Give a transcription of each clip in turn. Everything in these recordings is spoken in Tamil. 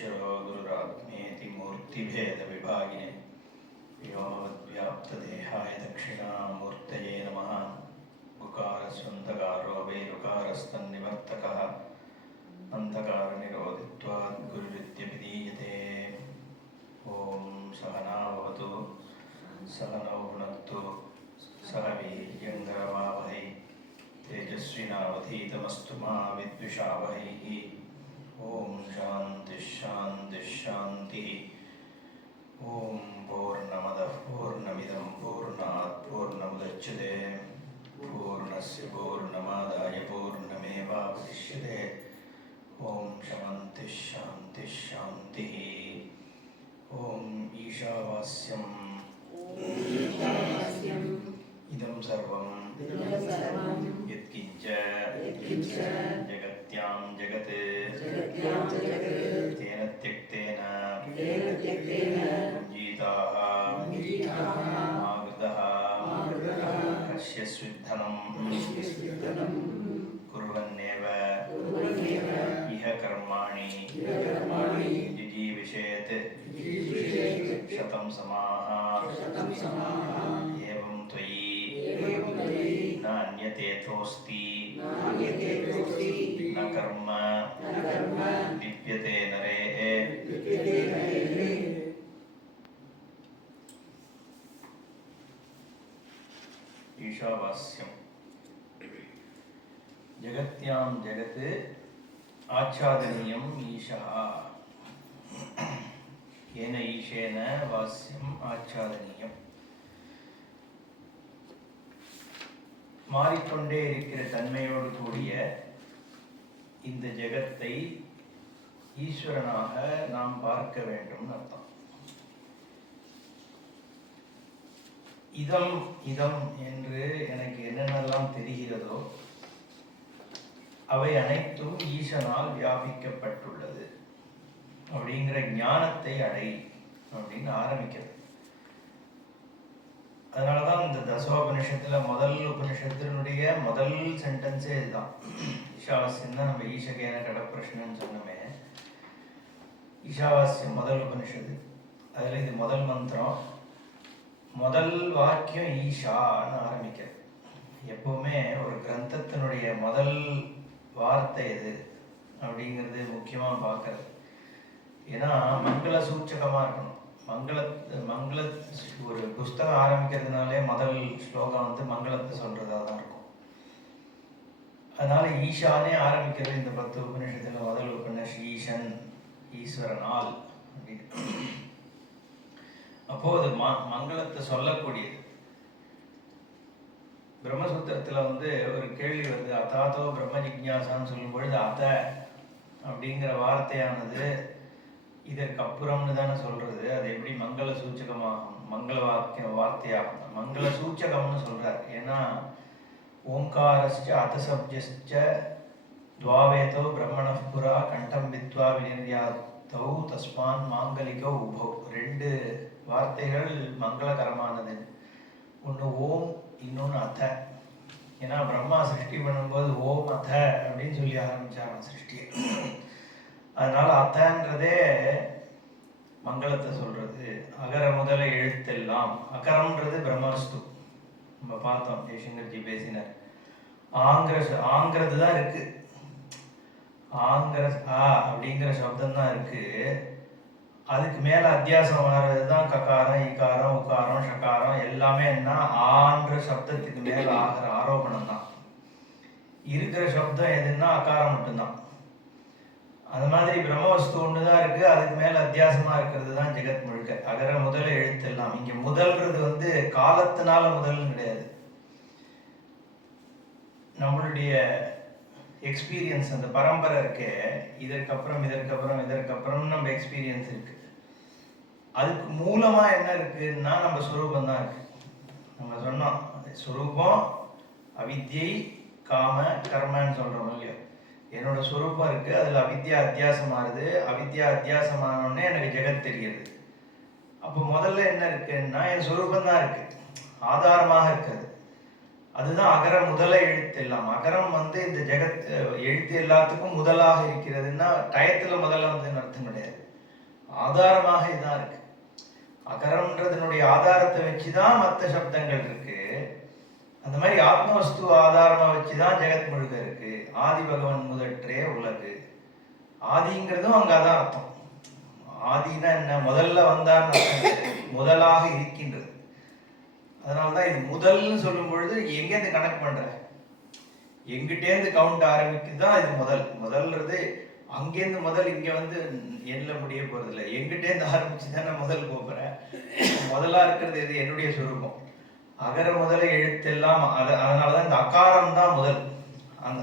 गुरुरीश्वरो गुरुरात्मेति मूर्तिभेदविभागिने व्योमवद्व्याप्तदेहाय दक्षिणामूर्तये नमः। गुकारस्वन्तकारो वैरुकारस्तन्निवर्तकः अन्तकारनिरोधित्वात् गुरुरित्यभिधीयते। ॐ सहना भवतु सहनौ भुनक्तु सह वीर्यङ्करवावहै तेजस्विनावधीतमस्तु मा विद्विषावहैः। ओम शांति शांति शांति। ओम पूर्णमदः पूर्णमिदं पूर्णात् पूर्णमुदच्यते पूर्णस्य पूर्णमादाय पूर्णमेवावशिष्यते। ओम शांति शांति शांति। ओम ईशावास्यं इदं सर्वं यत्किञ्च जगत्यां जगत् तेन त्यक्तेन पुञ्जीताः मागधः कस्यस्विद्धनं कुर्वन्नेव इह कर्माणि जिजीविषेत् शतं समाः एवं त्वयि न अन्यतेतोऽस्ति न कर्म लिप्यते नरे। ईशावास्यम् जगत्यां जगत् आच्छादनीयम् ईशः। येन ईशेन वास्यम् आच्छादनीयम्। மாறிக்கொண்டே இருக்கிற தன்மையோடு கூடிய இந்த ஜெகத்தை ஈஸ்வரனாக நாம் பார்க்க வேண்டும் அர்த்தம். இதம் இதம் என்று எனக்கு என்னென்னலாம் தெரிகிறதோ அவை அனைத்தும் ஈசனால் வியாபிக்கப்பட்டுள்ளது அப்படிங்கிற ஞானத்தை அடை அப்படின்னு ஆரம்பிக்கிறது. அதனாலதான் இந்த தசோபனிஷத்துல முதல் உபனிஷத்தினுடைய முதல் சென்டென்ஸே இதுதான். ஈஷாவாஸ்யம் தான் நம்ம ஈஷகேன கடப்பிரஷ்னன்னு சொன்னோமே. ஈஷாவாஸ்யம் முதல் உபனிஷத்து, அதுல இது முதல் மந்திரம், முதல் வாக்கியம் ஈஷான்னு ஆரம்பிக்கிறது. எப்பவுமே ஒரு கிரந்தத்தினுடைய முதல் வார்த்தை எது அப்படிங்கிறது முக்கியமா பார்க்கறது. ஏன்னா மங்கள சூச்சகமா இருக்கணும். மங்கள ஒரு புஸ்தகம் ஆரம்பிக்கிறதுனாலே முதல் ஸ்லோகம் வந்து மங்களத்தை சொல்றதா தான் இருக்கும். அதனால ஈஷானே ஆரம்பிக்கிறது இந்த 10 உபநிஷத்துல. முதல் உபநிஷம் ஈசன், ஈஸ்வரனால் அப்படின்னு. அப்போ அது மங்களத்தை சொல்லக்கூடியது. பிரம்மசூத்திரத்துல வந்து ஒரு கேள்வி வருது, அதாதோ பிரம்ம ஜிக்ஞாசான்னு சொல்லும் பொழுது அத அப்படிங்கிற வார்த்தையானது இதற்கு அப்புறம்னு தானே சொல்றது. அது எப்படி மங்கள சூச்சகமாகும், மங்கள வார்த்தையாகும்? மங்கள சூச்சகம்னு சொல்றார். ஏன்னா ஓங்காரஸ்ச அதசப்ஜஸ்ச துவாவேதோ பிரம்மணः புரா கண்டம் வித்வா விநிர்யாதௌ தஸ்மான் மாங்கலிகோ உபௌ. 2 வார்த்தைகள் மங்களகரமானது. ஒன்று ஓம், இன்னொன்று அத. ஏன்னா பிரம்மா சிருஷ்டி பண்ணும்போது ஓம் அத அப்படின்னு சொல்லி ஆரம்பிச்சாங்க சிருஷ்டியை. அதனால அத்தன்றதே மங்களத்தை சொல்றது. அகர முதல எழுத்தெல்லாம், அகரம்ன்றது பிரம்மவஸ்து. நம்ம பார்த்தோம், ஜெய்சங்கர்ஜி பேசினார். ஆங்கிறது தான் இருக்கு, ஆங்கிற அப்படிங்கிற சப்தம் தான் இருக்கு. அதுக்கு மேல அத்தியாசம் வர்றது தான் ககாரம், ஈகாரம், உகாரம், ஷகாரம் எல்லாமே என்ன, ஆன்ற சப்தத்துக்கு மேல ஆகிற ஆரோபணம் தான். இருக்கிற சப்தம் எதுன்னா அகாரம் மட்டும்தான். அந்த மாதிரி பிரம்மவஸ்து ஒண்ணுதான் இருக்கு, அதுக்கு மேல அத்தியாசமா இருக்கிறது தான் ஜெகத் முழுக்க. அகர முதல எழுத்தெல்லாம். இங்க முதல்றது வந்து காலத்தினால முதல்னு கிடையாது. நம்மளுடைய எக்ஸ்பீரியன்ஸ், அந்த பரம்பரை இருக்கே, இதற்கப்புறம் இதற்கப்புறம் இதற்கப்புறம் நம்ம எக்ஸ்பீரியன்ஸ் இருக்கு. அதுக்கு மூலமா என்ன இருக்குன்னா நம்ம ஸ்வரூபம் தான் இருக்கு. நம்ம சொன்னோம் ஸ்வரூபம் அவித்யை காம கர்மன்னு சொல்றோம் இல்லையா. என்னோட ஸ்வரூபம் இருக்கு, அதுல அவித்யா அத்தியாசமாகுது. அவித்யா அத்தியாசமானோடனே எனக்கு ஜெகத் தெரியுது. அப்போ முதல்ல என்ன இருக்குன்னா என் ஸ்வரூபம் தான் இருக்கு, ஆதாரமாக இருக்குது. அதுதான் அகர முதல எழுத்து எல்லாம். அகரம் வந்து இந்த ஜெகத் எழுத்து எல்லாத்துக்கும் முதலாக இருக்கிறதுன்னா டயத்துல முதல்ல வந்து அர்த்தம் கிடையாது. ஆதாரமாக இதுதான் இருக்கு. அகரம்ன்றதனுடைய ஆதாரத்தை வச்சுதான் மற்ற சப்தங்கள் இருக்கு. அந்த மாதிரி ஆத்மவஸ்து ஆதாரமா வச்சுதான் ஜெகத் முழுக்க இருக்கு. ஆதி பகவன் முதற்றே உலகு. ஆதிங்கிறதும் அங்க அதான் அர்த்தம். ஆதினா என்ன? முதல்ல வந்தான்னு முதலாக இருக்கின்றது. அதனாலதான் இது முதல்னு சொல்லும் பொழுது எங்கேருந்து கணக்கு பண்ற, எங்கிட்டேருந்து கவுண்ட் ஆரம்பிக்குதான் இது முதல். முதல்றது அங்கேருந்து முதல் இங்க வந்து எண்ணில முடிய போறது இல்லை. எங்கிட்டேருந்து ஆரம்பிச்சுதானே முதல் போகிற. முதலா இருக்கிறது எது? என்னுடைய சுரூபம். அகர முதல எழுத்தெல்லாம் அதனாலதான் இந்த அகாரம் தான் முதல்.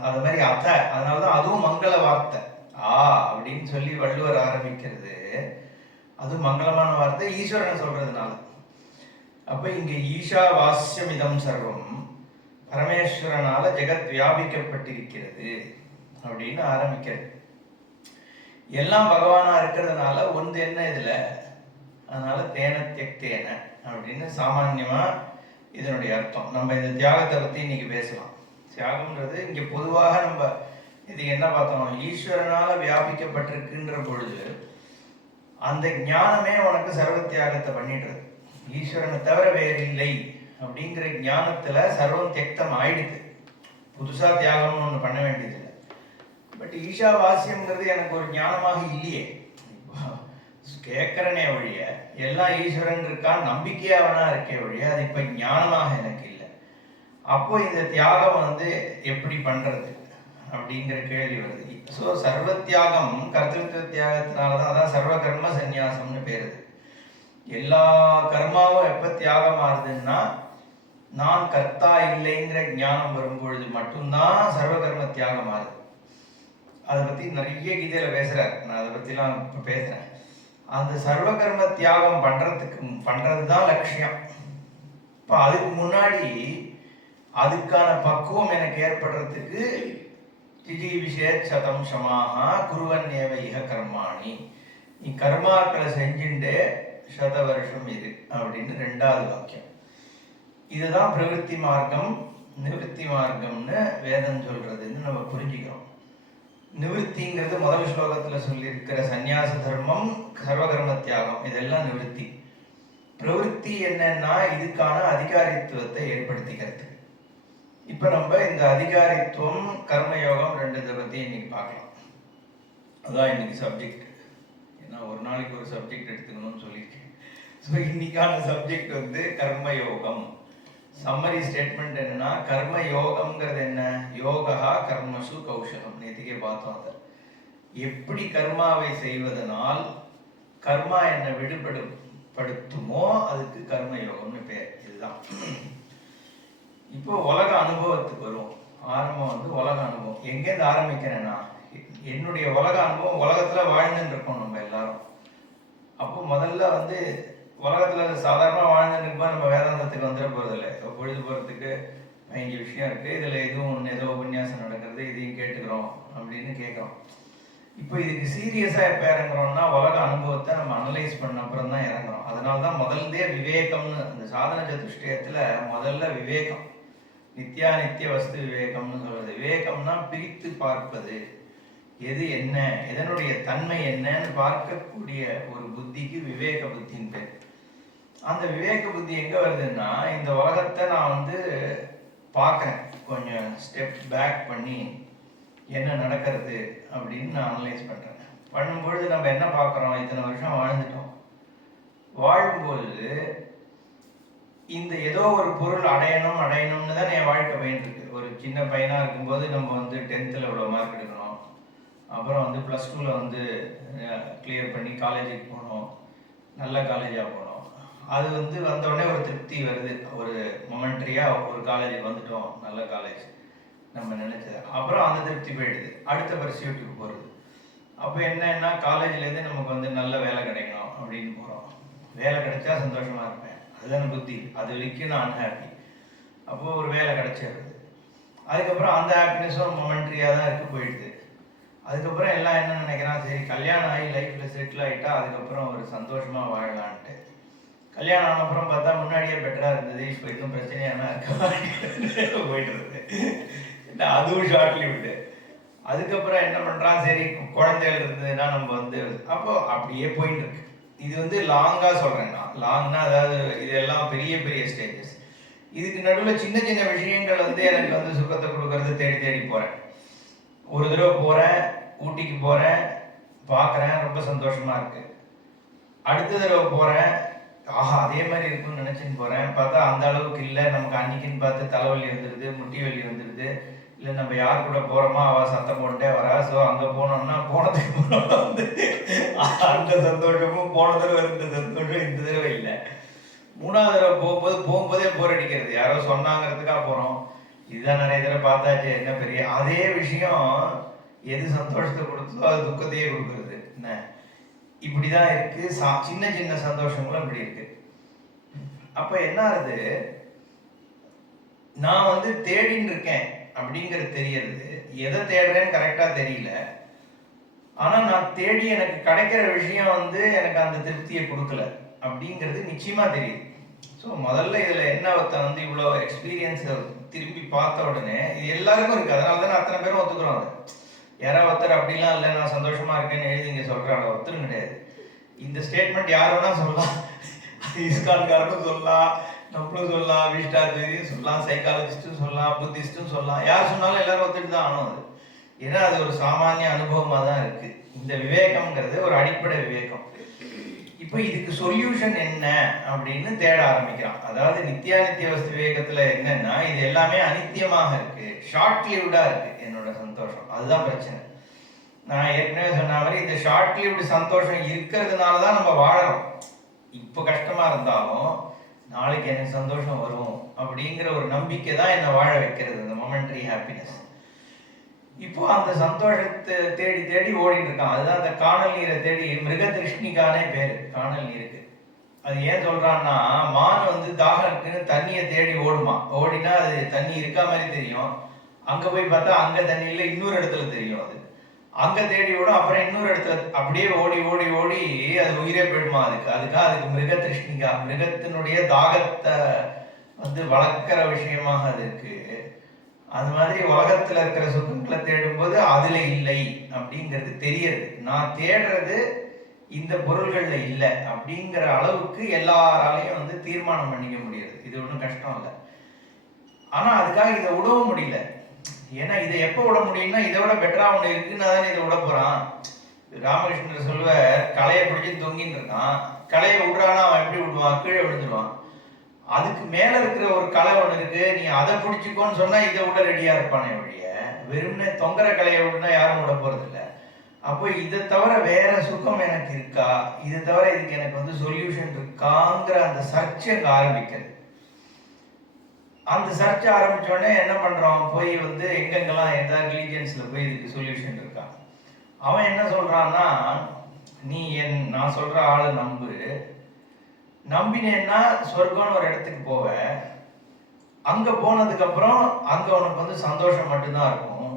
அது மாதிரி அத்த, அதனாலதான் அதுவும் மங்கள வார்த்தை. அப்படின்னு சொல்லி வள்ளுவர் ஆரம்பிக்கிறது. அது மங்களமான வார்த்தை ஈஸ்வரன் சொல்றதுனால. அப்ப இங்க ஈஷா வாஸ்யம் இதம் சர்வம், பரமேஸ்வரனால ஜெகத் வியாபிக்கப்பட்டிருக்கிறது அப்படின்னு ஆரம்பிக்கிறது. எல்லாம் பகவானா இருக்கிறதுனால ஒன்று என்ன இதுல, அதனால தேன தியக்தேன அப்படின்னு சாமான்யமா இதனுடைய அர்த்தம். நம்ம இந்த தியாகத்தை பத்தி இன்னைக்கு பேசலாம். தியாகம்ன்றது இங்க பொதுவாக நம்ம இது என்ன பார்த்தோம், ஈஸ்வரனால வியாபிக்கப்பட்டிருக்குன்ற பொழுது அந்த ஞானமே உனக்கு சர்வ தியாகத்தை பண்ணிடுறது. ஈஸ்வரனை தவிர வேறு இல்லை அப்படிங்கிற ஞானத்துல சர்வம் தியக்தம் ஆயிடுது. புதுசா தியாகம்னு ஒண்ணு பண்ண வேண்டியது இல்லை. பட் ஈஷா வாசியம்ங்கிறது எனக்கு ஒரு ஞானமாக இல்லையே. கேட்கறனே ஒழிய எல்லாம் ஈஸ்வரன் இருக்கான் நம்பிக்கையாவனா இருக்கே ஒழிய அது இப்ப ஞானமாக எனக்கு இல்லை. அப்போ இந்த தியாகம் வந்து எப்படி பண்றது அப்படிங்கிற கேள்வி வருது. ஸோ சர்வ தியாகம் கர்த்தவித்துவ தியாகத்தினாலதான், அதான் சர்வ கர்ம சந்நியாசம்னு பேருது. எல்லா கர்மாவும் எப்ப தியாகம் ஆகுதுன்னா நான் கர்த்தா இல்லைங்கிற ஞானம் வரும்பொழுது மட்டும்தான் சர்வ கர்ம தியாகம் ஆகுது. அதை பத்தி நிறைய கீதையில பேசுறாரு. நான் அதை பத்தி எல்லாம் இப்ப பேசுறேன். அந்த சர்வ கர்ம தியாகம் பண்றதுதான் லட்சியம். இப்ப அதுக்கு முன்னாடி அதுக்கான பக்குவம் எனக்கு ஏற்படுறதுக்கு திஜீவிஷேத் சதம் சமாக குருவன் ஏவ இக கர்மாணி, நீ கர்மாக்களை செஞ்சுட்டே சத வருஷம் இரு அப்படின்னு 2வது வாக்கியம். இதுதான் பிரவிற்த்தி மார்க்கம் நிவர்த்தி மார்க்கம்னு வேதம் சொல்றதுன்னு நம்ம புரிஞ்சுக்கிறோம். நிவர்த்திங்கிறது முதல் ஸ்லோகத்துல சொல்லி இருக்கிற சந்நியாச தர்மம், சர்வகர்ம தியாகம், இதெல்லாம் நிவர்த்தி. பிரவிற்த்தி என்னன்னா இதுக்கான அதிகாரித்துவத்தை ஏற்படுத்திக்கிறது. இப்ப நம்ம இந்த அதிகாரித்துவம் கர்மயோகம் 2 பத்தி இன்னைக்கு பார்க்கலாம். அதான் இன்னைக்கு சப்ஜெக்ட். ஏன்னா ஒரு நாளைக்கு ஒரு சப்ஜெக்ட் எடுத்துக்கணும்னு சொல்லியிருக்கேன். ஸோ இன்னைக்கான சப்ஜெக்ட் வந்து கர்மயோகம். சம்மரி ஸ்டேட்மெண்ட் என்னன்னா, கர்ம யோகம்ங்கிறது என்ன? யோகா கர்மசு கௌஷலம். நேற்றுக்கே பார்த்தோம். அதை எப்படி கர்மாவை செய்வதனால் கர்மா என்ன விடுபடுத்துமோ அதுக்கு கர்மயோகம்னு பேர். இதுதான். இப்போ உலக அனுபவத்துக்கு வரும். ஆரம்பம் வந்து உலக அனுபவம். எங்கேருந்து ஆரம்பிக்கிறேன்னா, என்னுடைய உலக அனுபவம், உலகத்துல வாழ்ந்துட்டு இருக்கோம் நம்ம எல்லாரும். அப்போ முதல்ல வந்து உலகத்துல சாதாரண வாழ்ந்துட்டு இருக்கும்போது நம்ம வேதாந்தத்துக்கு வந்துட போறது இல்லை. இப்போ பொழுது போறதுக்கு 5 விஷயம் இருக்கு, இதுல எதுவும் ஏதோ உபன்யாசம் நடக்கிறது, இதையும் கேட்டுக்கிறோம் அப்படின்னு கேட்கிறோம். இப்போ இதுக்கு சீரியஸா எப்ப இறங்குறோம்னா உலக அனுபவத்தை நம்ம அனலைஸ் பண்ண அப்புறம் தான் இறங்குறோம். அதனாலதான் முதல்ல விவேகம்னு அந்த சாதன சதுஷ்டயத்துல முதல்ல விவேகம், நித்யா நித்திய வஸ்து விவேகம்னு சொல்றது. விவேகம்னா பிரித்து பார்ப்பது, எது என்ன, எதனுடைய தன்மை என்னன்னு பார்க்கக்கூடிய ஒரு புத்திக்கு விவேக புத்தின்னு பேர். அந்த விவேக புத்தி எங்க வருதுன்னா, இந்த உலகத்தை நான் வந்து பார்க்கறேன், கொஞ்சம் ஸ்டெப் பேக் பண்ணி என்ன நடக்கிறது அப்படின்னு நான் அனலைஸ் பண்றேன். பண்ணும்பொழுது நம்ம என்ன பார்க்குறோம், இத்தனை வருஷம் வாழ்ந்துட்டோம். வாழும்பொழுது இந்த ஏதோ ஒரு பொருள் அடையணும்னு தான் என் வாழ்க்கை போயிட்டு இருக்கு. ஒரு சின்ன பையனா இருக்கும்போது நம்ம வந்து 10th இவ்வளோ மார்க் எடுக்கணும், அப்புறம் வந்து +2 வந்து கிளியர் பண்ணி காலேஜுக்கு போகணும், நல்ல காலேஜாக போகணும். அது வந்து வந்தோடனே ஒரு திருப்தி வருது, ஒரு மொமெண்ட்ரியா ஒரு காலேஜுக்கு வந்துட்டோம், நல்ல காலேஜ் நம்ம நினைச்சது. அப்புறம் அந்த திருப்தி போயிடுது, அடுத்த பர்சியூட்டுக்கு போகிறது. அப்போ என்னன்னா காலேஜ்லேருந்து நமக்கு வந்து நல்ல வேலை கிடைக்கணும் அப்படின்னு போகிறோம். வேலை கிடைச்சா சந்தோஷமா இருப்பேன், அதுதான புத்தி. அது வரைக்கும் நான் அன்ஹாப்பி. அப்போ ஒரு வேலை கிடைச்சிடுறது. அதுக்கப்புறம் அந்த ஹாப்பினஸும் மொமெண்ட்ரியாக தான் இருக்கு, போயிடுது. அதுக்கப்புறம் எல்லாம் என்ன நினைக்கிறான், சரி கல்யாணம் ஆகி லைஃப்ல செட்டில் ஆகிட்டா அதுக்கப்புறம் ஒரு சந்தோஷமா வாழலான்ட்டு. கல்யாணம் ஆன அப்புறம் பார்த்தா முன்னாடியே பெட்டரா இருந்தது, இப்போ எதுவும் பிரச்சனையான இருக்க போயிட்டு இருக்கு. அதுவும் ஷார்ட் லிமிட். அதுக்கப்புறம் என்ன பண்றான், சரி குழந்தைகள் இருந்ததுன்னா நம்ம அப்போ அப்படியே போயிட்டு இருக்கு. இது லாங்கா சொல்றேன் நான். லாங்னா அதாவது இதெல்லாம் பெரிய பெரிய ஸ்டேஜஸ். இதுக்கு நடுவில் சின்ன சின்ன விஷயங்கள் எனக்கு சுகத்தை கொடுக்கறது தேடி தேடி போறேன். ஒரு தடவை போறேன், ஊட்டிக்கு போறேன், பார்க்குறேன், ரொம்ப சந்தோஷமா இருக்கு. அடுத்த தடவை போறேன், ஆஹா அதே மாதிரி இருக்குன்னு நினைச்சுன்னு போறேன். பார்த்தா அந்த அளவுக்கு இல்லை. நமக்கு அன்னைக்குன்னு பார்த்து தலைவலி வந்துடுது, முட்டி வலி வந்துடுது. இல்லை நம்ம யார் கூட போறோமோ அவ சத்தம் போட்டே வரா. ஸோ அங்கே போனோம்னா போனதுக்கு அந்த சந்தோஷமும் போன தடவை இருந்த சந்தோஷம் இந்த தடவை இல்லை. மூணாவது தடவை போகும்போதே போர் அடிக்கிறது. யாரோ சொன்னாங்கிறதுக்காக போறோம். இதுதான் நிறைய தடவை பார்த்தாச்சு, என்ன பெரிய அதே விஷயம் எது சந்தோஷத்தை கொடுத்ததோ அது துக்கத்தையே கொடுக்கறது. என்ன இப்படிதான் இருக்கு. சின்ன சின்ன சந்தோஷங்களும் இப்படி இருக்கு. அப்ப என்ன ஆகுது, நான் தேடின்னு இருக்கேன் அப்படிங்கிறது தெரியறது. எதை தேடுறேன்னு கரெக்டா தெரியல. ஆனா நான் தேடி எனக்கு கிடைக்கிற விஷயம் எனக்கு அந்த திருப்தியை கொடுக்கல அப்படிங்கிறது நிச்சயமா தெரியுது. ஸோ முதல்ல இதுல என்ன இவ்வளோ எக்ஸ்பீரியன்ஸ் திரும்பி பார்த்த உடனே இது எல்லாருக்கும் இருக்கு. அதனால தானே அத்தனை பேரும் ஒத்துக்கிறோம். யாராவது ஒருத்தர் அப்படிலாம் இல்லை நான் சந்தோஷமா இருக்கேன்னு எழுதி இங்க சொல்றாங்க, ஒருத்தரும் கிடையாது. இந்த ஸ்டேட்மெண்ட் யார் வேணா சொல்லலாம். இஸ்கான்காரனும் சொல்லலாம், நம்மளும் சொல்லலாம், விஷ்டாத்வைதியும் சொல்லலாம், சைக்காலஜிஸ்டும் சொல்லலாம், புத்திஸ்டும் சொல்லலாம். யார் சொன்னாலும் எல்லாரும் ஒத்துட்டு தான் ஆனும். அது ஏன்னா அது ஒரு சாமானிய அனுபவமா தான் இருக்கு. இந்த விவேகம்ங்கிறது ஒரு அடிப்படை விவேகம். இப்போ இதுக்கு சொல்யூஷன் என்ன அப்படின்னு தேட ஆரம்பிக்கிறான். அதாவது நித்தியானித்திய வஸ்து விவேகத்துல என்னன்னா, இது எல்லாமே அனித்தியமாக இருக்கு, ஷார்ட் லிவ்டா இருக்கு என்னோட சந்தோஷம். அதுதான் பிரச்சனை. நான் ஏற்கனவே சொன்ன மாதிரி இந்த ஷார்ட் லிவ்டு சந்தோஷம் இருக்கிறதுனால தான் நம்ம வாழறோம். இப்போ கஷ்டமா இருந்தாலும் நாளைக்கு எனக்கு சந்தோஷம் வரும் அப்படிங்கிற ஒரு நம்பிக்கை தான் என்னை வாழ வைக்கிறது, அந்த மொமெண்டரி ஹாப்பினஸ். இப்போ அந்த சந்தோஷத்தை தேடி தேடி ஓடிட்டு இருக்கான். அதுதான் அந்த காணல் நீரை தேடி, மிருக திருஷ்ணிக்கானே பேரு காணல் நீருக்கு. அது ஏன் சொல்றான்னா, மான் தாகம் இருக்குன்னு தண்ணியை தேடி ஓடுமா. ஓடினா அது தண்ணி இருக்கா மாதிரி தெரியும். அங்க போய் பார்த்தா அங்க தண்ணி இல்லை, இன்னொரு இடத்துல தெரியும். அது அங்க தேடி ஓடும், அப்புறம் இன்னொரு இடத்துல அப்படியே ஓடி ஓடி ஓடி அது உயிரே போயிடுமா. அதுக்கு மிருக திருஷ்ணிகா, மிருகத்தினுடைய தாகத்தை வளர்க்கிற விஷயமாக அது இருக்கு. அது மாதிரி உலகத்துல இருக்கிற சுகங்களை தேடும்போது அதுல இல்லை அப்படிங்கிறது தெரியறது. நான் தேடுறது இந்த பொருள்கள்ல இல்லை அப்படிங்கிற அளவுக்கு எல்லாராலையும் தீர்மானம் பண்ணிக்க முடியாது. இது ஒன்றும் கஷ்டம் இல்லை. ஆனா அதுக்காக இதை விடவும் முடியல. ஏன்னா இதை எப்ப விட முடியும்னா, இதை விட பெட்டரா ஒண்ணு இருக்குன்னா தானே இதை விட போறான். ராமகிருஷ்ணர் சொல்லுவார், களையை பிடிச்சி தொங்கின்னு இருக்கான், களையை விடுறான்னா அவன் எப்படி விடுவான், கீழே விழுந்துருவான். அதுக்கு மேல இருக்கிற ஒரு கலை ஒண்ணு இருக்கு, நீ அதை பிடிச்சிக்கோன்னு சொன்னா இதை விட ரெடியா இருப்பானே வழிய, வெறும்னே தொங்குற கலையை விட்டுனா யாரும் விட போறது இல்லை. அப்போ இதை தவிர வேற சுகம் எனக்கு இருக்கா, இதை தவிர இதுக்கு எனக்கு சொல்யூஷன் இருக்காங்கிற அந்த சர்ச்சை ஆரம்பிக்கிறது. அந்த சர்ச் ஆரம்பிச்ச உடனே என்ன பண்றான், போய் எங்கெங்கெல்லாம் எந்த ரிலீஜியன்ஸ்ல போய் இதுக்கு சொல்யூஷன் இருக்கா. அவன் என்ன சொல்றான்னா, நீ நான் சொல்ற ஆளு நம்பினேன்னா சொர்க்கம்னு ஒரு இடத்துக்கு போவ. அங்க போனதுக்கு அப்புறம் அங்க உனக்கு சந்தோஷம் மட்டும்தான் இருக்கும்.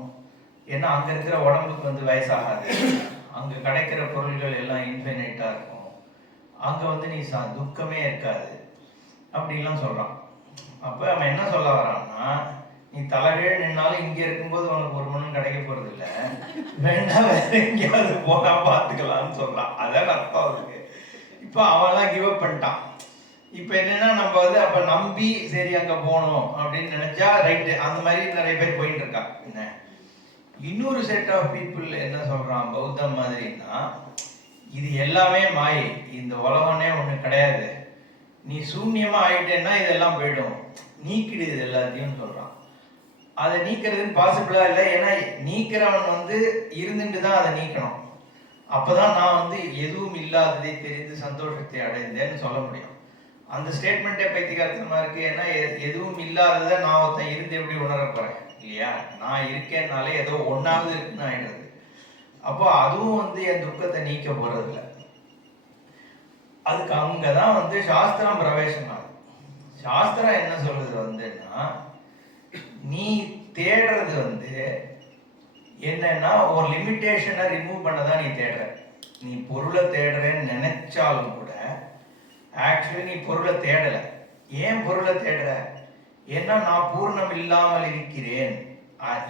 ஏன்னா அங்க இருக்கிற உடம்புக்கு வயசாகாது, அங்க கிடைக்கிற பொருள்கள் எல்லாம் இன்ஃபினைட்டா இருக்கும், அங்க நீ துக்கமே இருக்காது அப்படின்லாம் சொல்றான். அப்ப அவன் என்ன சொல்ல வரான்னா, நீ தலைகீழ நின்னாலும் இங்க இருக்கும்போது உனக்கு ஒரு மண்ணும் கிடைக்க போறது இல்லை, வேணா வேற எங்கேயாவது போனா பாத்துக்கலாம்னு சொல்றான். அதான் அர்த்தம் அதுக்கு. இப்ப அவன்லாம் கிவ் அப் பண்ணிட்டான். இப்ப என்னன்னா நம்ம அப்ப நம்பி சரி அங்க போகணும் அப்படின்னு நினைச்சா ரைட்டு, அந்த மாதிரி நிறைய பேர் போயிட்டு இருக்கான். என்ன இன்னொரு செட் ஆஃப் பீப்புள் என்ன சொல்றான், பௌத்தம் மாதிரின்னா, இது எல்லாமே மாயை, இந்த உலகம்னே ஒண்ணு கிடையாது, நீ சூன்யமா ஆயிட்டேன்னா இதெல்லாம் போயிடும், நீக்கிடு இது எல்லாத்தையும் சொல்றான். அதை நீக்கிறதுன்னு பாசிபிளா இல்லை. ஏன்னா நீக்கிறவன் இருந்துட்டு தான் அதை நீக்கணும். அப்பதான் நான் எதுவும் இல்லாததை தெரிந்து சந்தோஷத்தை அடைந்தேன்னு சொல்ல முடியும். அந்த ஸ்டேட்மெண்ட்டே பைத்தியகாரத்தனமா இருக்கு. ஏன்னா எதுவும் இல்லாததை நான் ஒருத்தன் இருந்து எப்படி உணர போறேன் இல்லையா. நான் இருக்கேன்னாலே ஏதோ ஒன்னாவது இருக்குன்னு ஆயிடுறது. அப்போ அதுவும் என் துக்கத்தை நீக்க போறது இல்லை. அதுக்கு அங்கதான் சாஸ்திரம் பிரவேசம் ஆகுது. சாஸ்திரம் என்ன சொல்லுது நீ தேடுறது என்னன்னா ஒரு லிமிட்டேஷனை ரிமூவ் பண்ணதான் நீ தேடுற. நீ பொருளை தேடுறேன்னு நினைச்சாலும் கூட ஆக்சுவலி நீ பொருளை தேடல. ஏன் பொருளை தேடுற? ஏன்னா நான் பூர்ணம் இல்லாமல் இருக்கிறேன்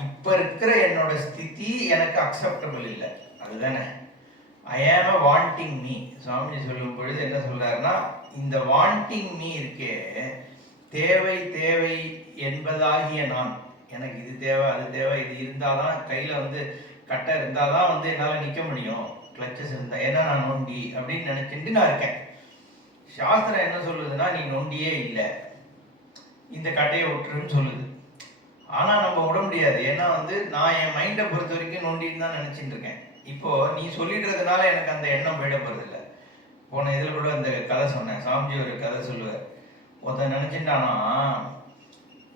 இப்ப இருக்கிற என்னோட ஸ்திதி எனக்கு அக்செப்டபிள் இல்லை, அதுதானே. ஐ ஆம் அ வாண்டிங் மீ. சுவாமிஜி சொல்லும் பொழுது என்ன சொல்றாருன்னா, இந்த வாண்டிங் மீ இருக்கே, தேவை தேவை என்பதாகிய நான், எனக்கு இது தேவை அது தேவை, இது இருந்தாதான் கையில வந்து கட்டை இருந்தாதான் வந்து என்னால் நிற்க முடியும், கிளச்சஸ் இருந்தா, ஏன்னா நான் நொண்டி அப்படின்னு நினைச்சிட்டு நான் இருக்கேன். சாஸ்திரம் என்ன சொல்லுதுன்னா, நீ நொண்டியே இல்லை, இந்த கட்டையை விட்டுருன்னு சொல்லுது. ஆனா நம்ம விட முடியாது, ஏன்னா வந்து நான் என் மைண்டை பொறுத்த வரைக்கும் நொண்டின்னு தான் நினைச்சிட்டு இருக்கேன். இப்போ நீ சொல்லிடுறதுனால எனக்கு அந்த எண்ணம் போயிட போறது இல்லை. போன இதில் கூட அந்த கதை சொன்னேன், சாமிஜி ஒரு கதை சொல்லுவார். ஒருத்தன் நினைச்சிட்டானா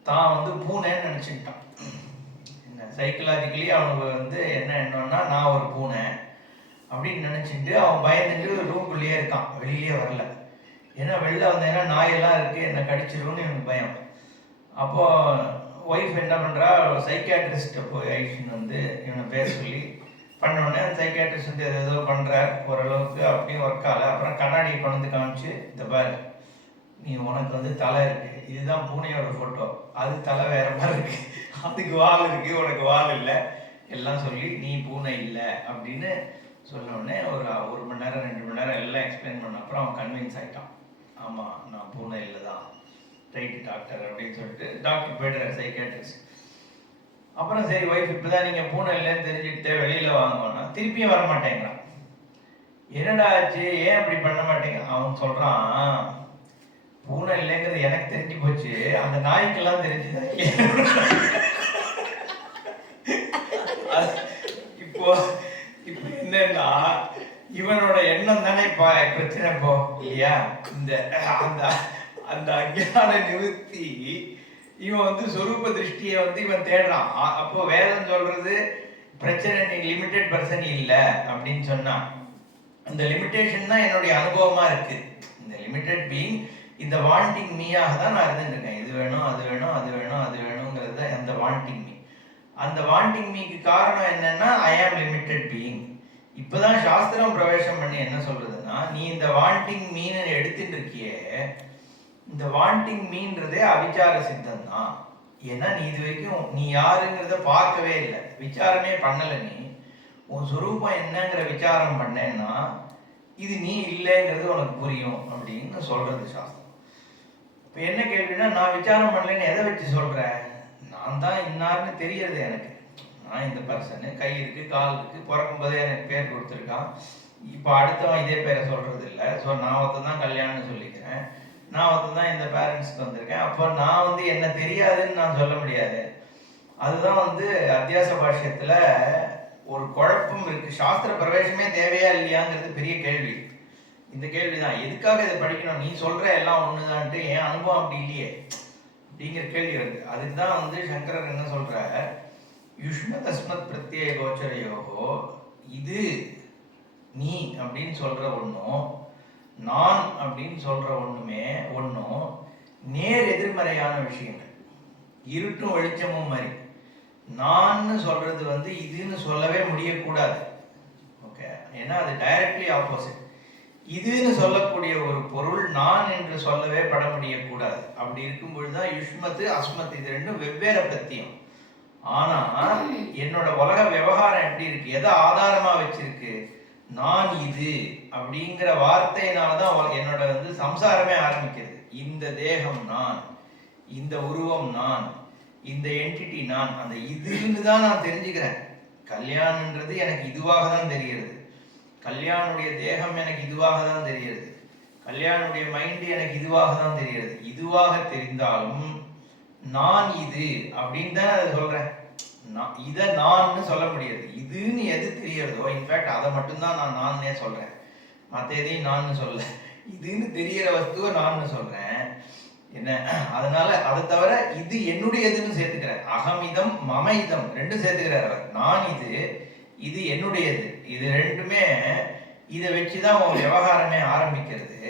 தான் வந்து பூனைன்னு நினைச்சுட்டான். என்ன சைக்கலாஜிக்கலி அவனுக்கு வந்து என்ன எண்ணம்னா, நான் ஒரு பூனை அப்படின்னு நினைச்சிட்டு அவன் பயந்துட்டு ரூம்குள்ளேயே இருக்கான், வெளியிலேயே வரல. ஏன்னா வெளில வந்தேன்னா நாயெல்லாம் இருக்கு, என்னை கடிச்சிரும்னு எனக்கு பயம். அப்போ ஒய்ஃப் என்ன பண்றா, சைக்கியாட்ரிஸ்ட்டை போய் ஐஷன் வந்து இவனை பேச சொல்லி பண்ணோடனே அந்த சைக்கியாட்ரிஸ்ட் வந்து ஏதோ பண்றார், ஓரளவுக்கு அப்படியும் ஒர்க் ஆகல. அப்புறம் கண்ணாடியை கொண்டு வந்து காமிச்சு, இந்த பார் நீ உனக்கு வந்து தலை இருக்கு, இதுதான் பூனையோட போட்டோ, அது தலை வேற மாதிரி இருக்கு, அதுக்கு வால் இருக்கு, உனக்கு வால் இல்லை, எல்லாம் சொல்லி நீ பூனை இல்லை அப்படின்னு சொன்னோடனே ஒரு மணி நேரம் 2 மணி நேரம் எல்லாம் எக்ஸ்பிளைன் பண்ண அப்புறம் அவன் கன்வின்ஸ் ஆகிட்டான். ஆமாம் நான் பூனை இல்லை தான், ரைட்டு டாக்டர் அப்படின்னு சொல்லிட்டு டாக்டர் போய்ட்டுறாரு சைக்கியாட்ரிஸ்ட். அப்புறம் சரி ஒய்ஃப் இப்போதான் நீங்கள் பூனை இல்லைன்னு தெரிஞ்சுக்கிட்டே வெளியில் வாங்கணும்னா திருப்பியும் வர மாட்டேங்கிறான். என்னடா ஆச்சு, ஏன் அப்படி பண்ண மாட்டேங்க? அவன் சொல்கிறான், பூனை இல்லைங்கிறது எனக்கு தெரிஞ்சு போச்சு, அந்த நாய்க்கெல்லாம் தெரிஞ்சுதான். இப்போ இப்போ என்னன்னா, இவனோட எண்ணம் தானே பிரச்சனை இப்போ இல்லையா? இந்த அந்த அந்த அஞ்ஞான நிவர்த்தி, இவன் வந்து சொரூப திருஷ்டியை வந்து இவன் தேடுறான். அப்போ வேதம் சொல்றது பிரச்சனை நீ லிமிட்டட் பர்சன் இல்லை அப்படின்னு சொன்னா, அந்த லிமிட்டேஷன் தான் என்னுடைய அனுபவமா இருக்கு. இந்த லிமிட்டட் பீயிங், இந்த வாண்டிங் மீயாக தான் நான் இருந்துட்டு இருக்கேன். இது வேணும் அது வேணும் அது வேணும் அது வேணுங்கிறது அந்த வாண்டிங் மீ. அந்த வாண்டிங் மீக்கு காரணம் என்னன்னா, ஐ ஆம் லிமிட்டட் பீயிங். இப்பதான் சாஸ்திரம் பிரவேசம் பண்ணி என்ன சொல்றதுன்னா, நீ இந்த வாண்டிங் மீன் எடுத்துட்டு இருக்கியே, இந்த வாண்டிங் மீன்றதே அவிச்சார சித்தம் தான். ஏன்னா நீ இது வரைக்கும் நீ யாருங்கிறத பார்க்கவே இல்லை, விசாரமே பண்ணலை. நீ உன் சொரூபம் என்னங்கிற விசாரம் பண்ணேன்னா இது நீ இல்லைங்கிறது உனக்கு புரியும் அப்படின்னு சொல்றது சாஸ்திரம். இப்போ என்ன கேள்வினா, நான் விசாரம் பண்ணலைன்னு எதை வச்சு சொல்றேன்? நான் தான் இன்னார்னு தெரியறது எனக்கு. நான் இந்த பர்சனு, கை இருக்கு கால் இருக்கு, பிறக்கும் போதே எனக்கு பேர் கொடுத்துருக்கான். இப்போ அடுத்தவன் இதே பேரை சொல்றது இல்லை. ஸோ நான் ஒருத்தன் தான் கல்யாணம்னு சொல்லிக்கிறேன், நான் ஒருத்தன் தான் இந்த பேரண்ட்ஸ்க்கு வந்திருக்கேன். அப்போ நான் வந்து என்ன தெரியாதுன்னு நான் சொல்ல முடியாது. அதுதான் வந்து அத்தியாச பாஷ்யத்துல ஒரு குழப்பம் இருக்கு. சாஸ்திர பிரவேசமே தேவையா இல்லையாங்கிறது பெரிய கேள்வி. இந்த கேள்விதான், எதுக்காக இதை படிக்கணும், நீ சொல்ற எல்லாம் ஒண்ணுதான்ட்டு என் அனுபவம் அப்படி இல்லையே அப்படிங்கிற கேள்வி வருது. அதுக்கு தான் வந்து சங்கரர் என்ன சொல்ற, யுஷ்ம தஸ்மத் பிரத்யேக கோச்சரையோகோ, இது நீ அப்படின்னு சொல்ற ஒன்றும் நான் அப்படின்னு சொல்ற ஒன்றும் நேர் எதிர்மறையான விஷயங்கள். இருட்டும் வெளிச்சமும் மாதிரி. நான் சொல்றது வந்து இதுன்னு சொல்லவே முடியக்கூடாது. ஓகே, ஏன்னா அது டைரக்ட்லி ஆப்போசிட். இதுன்னு சொல்லக்கூடிய ஒரு பொருள் நான் என்று சொல்லவே பட முடியக்கூடாது. அப்படி இருக்கும் பொழுதுதான் யுஷ்மத்து அஸ்மத் இது ரெண்டும் வெவ்வேறு பிரத்தியம். ஆனா என்னோட உலக விவகாரம் எப்படி இருக்கு, எதை ஆதாரமா வச்சிருக்கு, நான் இது அப்படிங்கிற வார்த்தையினாலதான் என்னோட வந்து சம்சாரமே ஆரம்பிக்கிறது. இந்த தேகம் நான், இந்த உருவம் நான், இந்த என்டிட்டி நான். அந்த இதுன்னு தான் நான் தெரிஞ்சுக்கிறேன். கல்யாணன்றது எனக்கு இதுவாக தான் தெரிகிறது, கல்யாணுடைய தேகம் எனக்கு இதுவாக தான் தெரிகிறது, கல்யாணுடைய மைண்டு எனக்கு இதுவாக தான் தெரிகிறது. இதுவாக தெரிந்தாலும் நான் இது அப்படின்னு தான் அதை சொல்றேன். இதை நான்னு சொல்ல முடியாது. இதுன்னு எது தெரியறதோ, இன்ஃபேக்ட் அதை மட்டும்தான் நான் நான்னே சொல்றேன், மற்ற எதையும் நான் சொல்ல. இதுன்னு தெரியற வஸ்துவை நான் சொல்றேன். என்ன, அதனால அதை தவிர இது என்னுடையதுன்னு சேர்த்துக்கிறேன். அகமிதம் மம-இதம் ரெண்டும் சேர்த்துக்கிறார் அவர். நான் இது, இது என்னுடையது, இது ரெண்டுமே இதை வச்சுதான் உன் விவகாரமே ஆரம்பிக்கிறது.